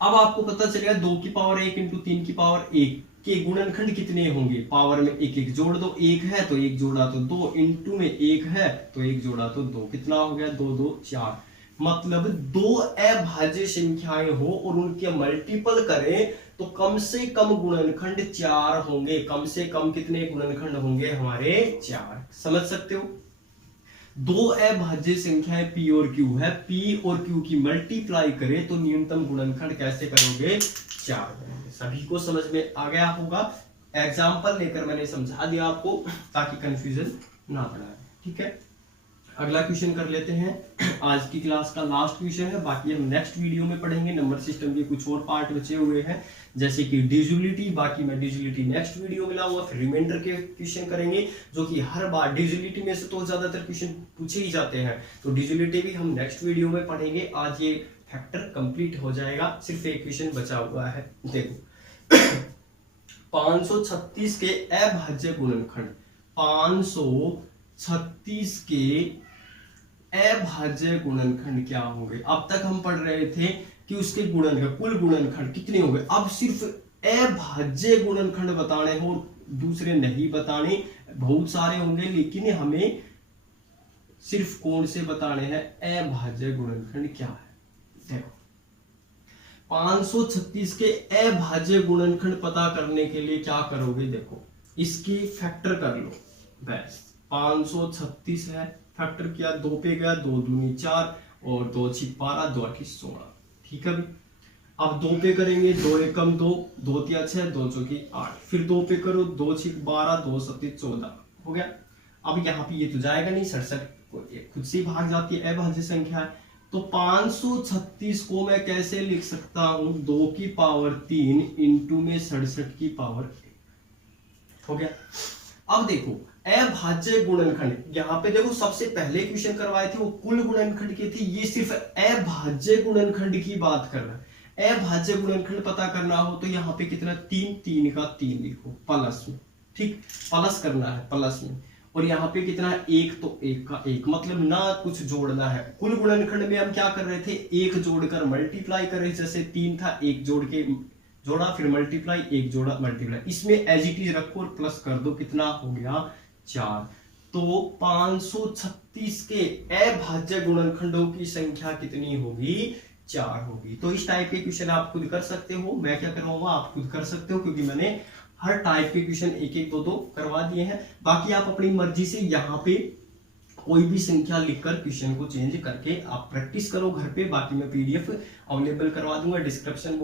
अब आपको पता चलेगा 2 की पावर 1 इंटू 3 की पावर 1 के गुणनखंड कितने होंगे, पावर में 1 1 जोड़ दो, 1 है तो 1 जोड़ा तो 2, इंटू में 1 है तो 1 जोड़ा तो 2, कितना हो गया, 2 2 4। मतलब 2 अभाज्य संख्याएं हो और उनके मल्टीपल करें तो कम से कम गुणनखंड 4 होंगे। कम से कम कितने गुणनखंड होंगे हमारे, 4। समझ सकते हो। 2 अभाज्य संख्याएं P और Q है, P और Q की मल्टीप्लाई करें तो न्यूनतम गुणनखंड कैसे करोगे, 4 करोगे। सभी को समझ में आ गया होगा। एग्जाम्पल लेकर मैंने समझा दिया आपको ताकि कंफ्यूजन ना पड़े, ठीक है। अगला क्वेश्चन कर लेते हैं। आज की क्लास का लास्ट क्वेश्चन है, बाकी हम नेक्स्ट वीडियो में पढ़ेंगे। नंबर सिस्टम के कुछ और पार्ट बचे हुए हैं जैसे कि डिविजिबिलिटी, बाकी मैं डिविजिबिलिटी नेक्स्ट वीडियो में लाऊंगा। फिर रिमाइंडर के क्वेश्चन करेंगे जो कि हर बार डिविजिबिलिटी में से तो ज्यादातर क्वेश्चन पूछे ही जाते हैं, तो डिविजिबिलिटी भी हम नेक्स्ट वीडियो में पढ़ेंगे। आज ये फैक्टर कंप्लीट हो जाएगा, सिर्फ एक क्वेश्चन बचा हुआ है। देखो 536 के अभाज्य गुणनखंड, 536 के अभाज्य गुणनखंड क्या होंगे। अब तक हम पढ़ रहे थे कि उसके गुणनखंड, कुल गुणनखंड कितने होंगे। अब सिर्फ अभाज्य गुणनखंड बताने हो, दूसरे नहीं बताने। बहुत सारे होंगे लेकिन हमें सिर्फ कौन से बताने हैं, अभाज्य गुणनखंड क्या है। देखो 536 के अभाज्य गुणनखंड पता करने के लिए क्या करोगे, देखो इसकी फैक्टर कर लो बस। 536 है, फैक्टर किया, 2 पे गया, 2 दूनी 4 और 2 6 12, 2 8 16, ठीक है। अब 2 पे करेंगे, 2 एकम 2, 2 3 6, 2 चौकी 8, फिर 2 पे करो, 2 6 12, 2 7 14 हो गया। अब यहाँ पे ये तो जाएगा नहीं, 67 खुद से भाग जाती है, अभाज्य संख्या है। तो 536 को मैं कैसे लिख सकता हूं, 2 की पावर 3 इंटू में 67 की पावर 1 हो गया। अब देखो अभाज्य गुणनखंड, यहाँ पे देखो सबसे पहले क्वेश्चन करवाए थे वो कुल गुणनखंड के थे, ये सिर्फ अभाज्य गुणनखंड की बात कर रहा है। अभाज्य गुणनखंड पता करना हो तो यहाँ पे कितना, 3 3 का 3 लिखो प्लस में, ठीक, प्लस करना है प्लस में। और यहाँ पे कितना है, 1 तो 1 का 1, मतलब ना कुछ जोड़ना है। कुल गुणनखंड में हम क्या कर रहे थे, 1 जोड़कर मल्टीप्लाई कर रहे, जैसे 3 था 1 जोड़ के जोड़ा, फिर मल्टीप्लाई, 1 जोड़ा मल्टीप्लाई, इसमें एज इट इज रखो और प्लस कर दो, कितना हो गया 4। तो 536 के अभाज्य गुणनखंडों की संख्या कितनी होगी, 4 होगी। तो इस टाइप के क्वेश्चन आप खुद कर सकते हो, मैं क्या करवाऊंगा आप खुद कर सकते हो, क्योंकि मैंने हर टाइप के क्वेश्चन 1 1 2 2 करवा दिए हैं। बाकी आप अपनी मर्जी से यहाँ पे कोई भी संख्या लिखकर क्वेश्चन को चेंज करके आप प्रैक्टिस करो घर पे। बाकी मैं पीडीएफ अवेलेबल करवा दूंगा डिस्क्रिप्शन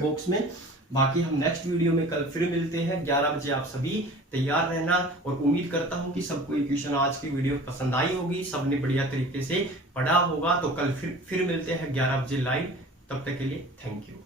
बॉक्स में। बाकी हम नेक्स्ट वीडियो में कल फिर मिलते हैं 11 बजे। आप सभी तैयार रहना, और उम्मीद करता हूं कि सबको ये क्वेश्चन आज की वीडियो पसंद आई होगी, सबने बढ़िया तरीके से पढ़ा होगा। तो कल फिर मिलते हैं 11 बजे लाइव। तब तक के लिए थैंक यू।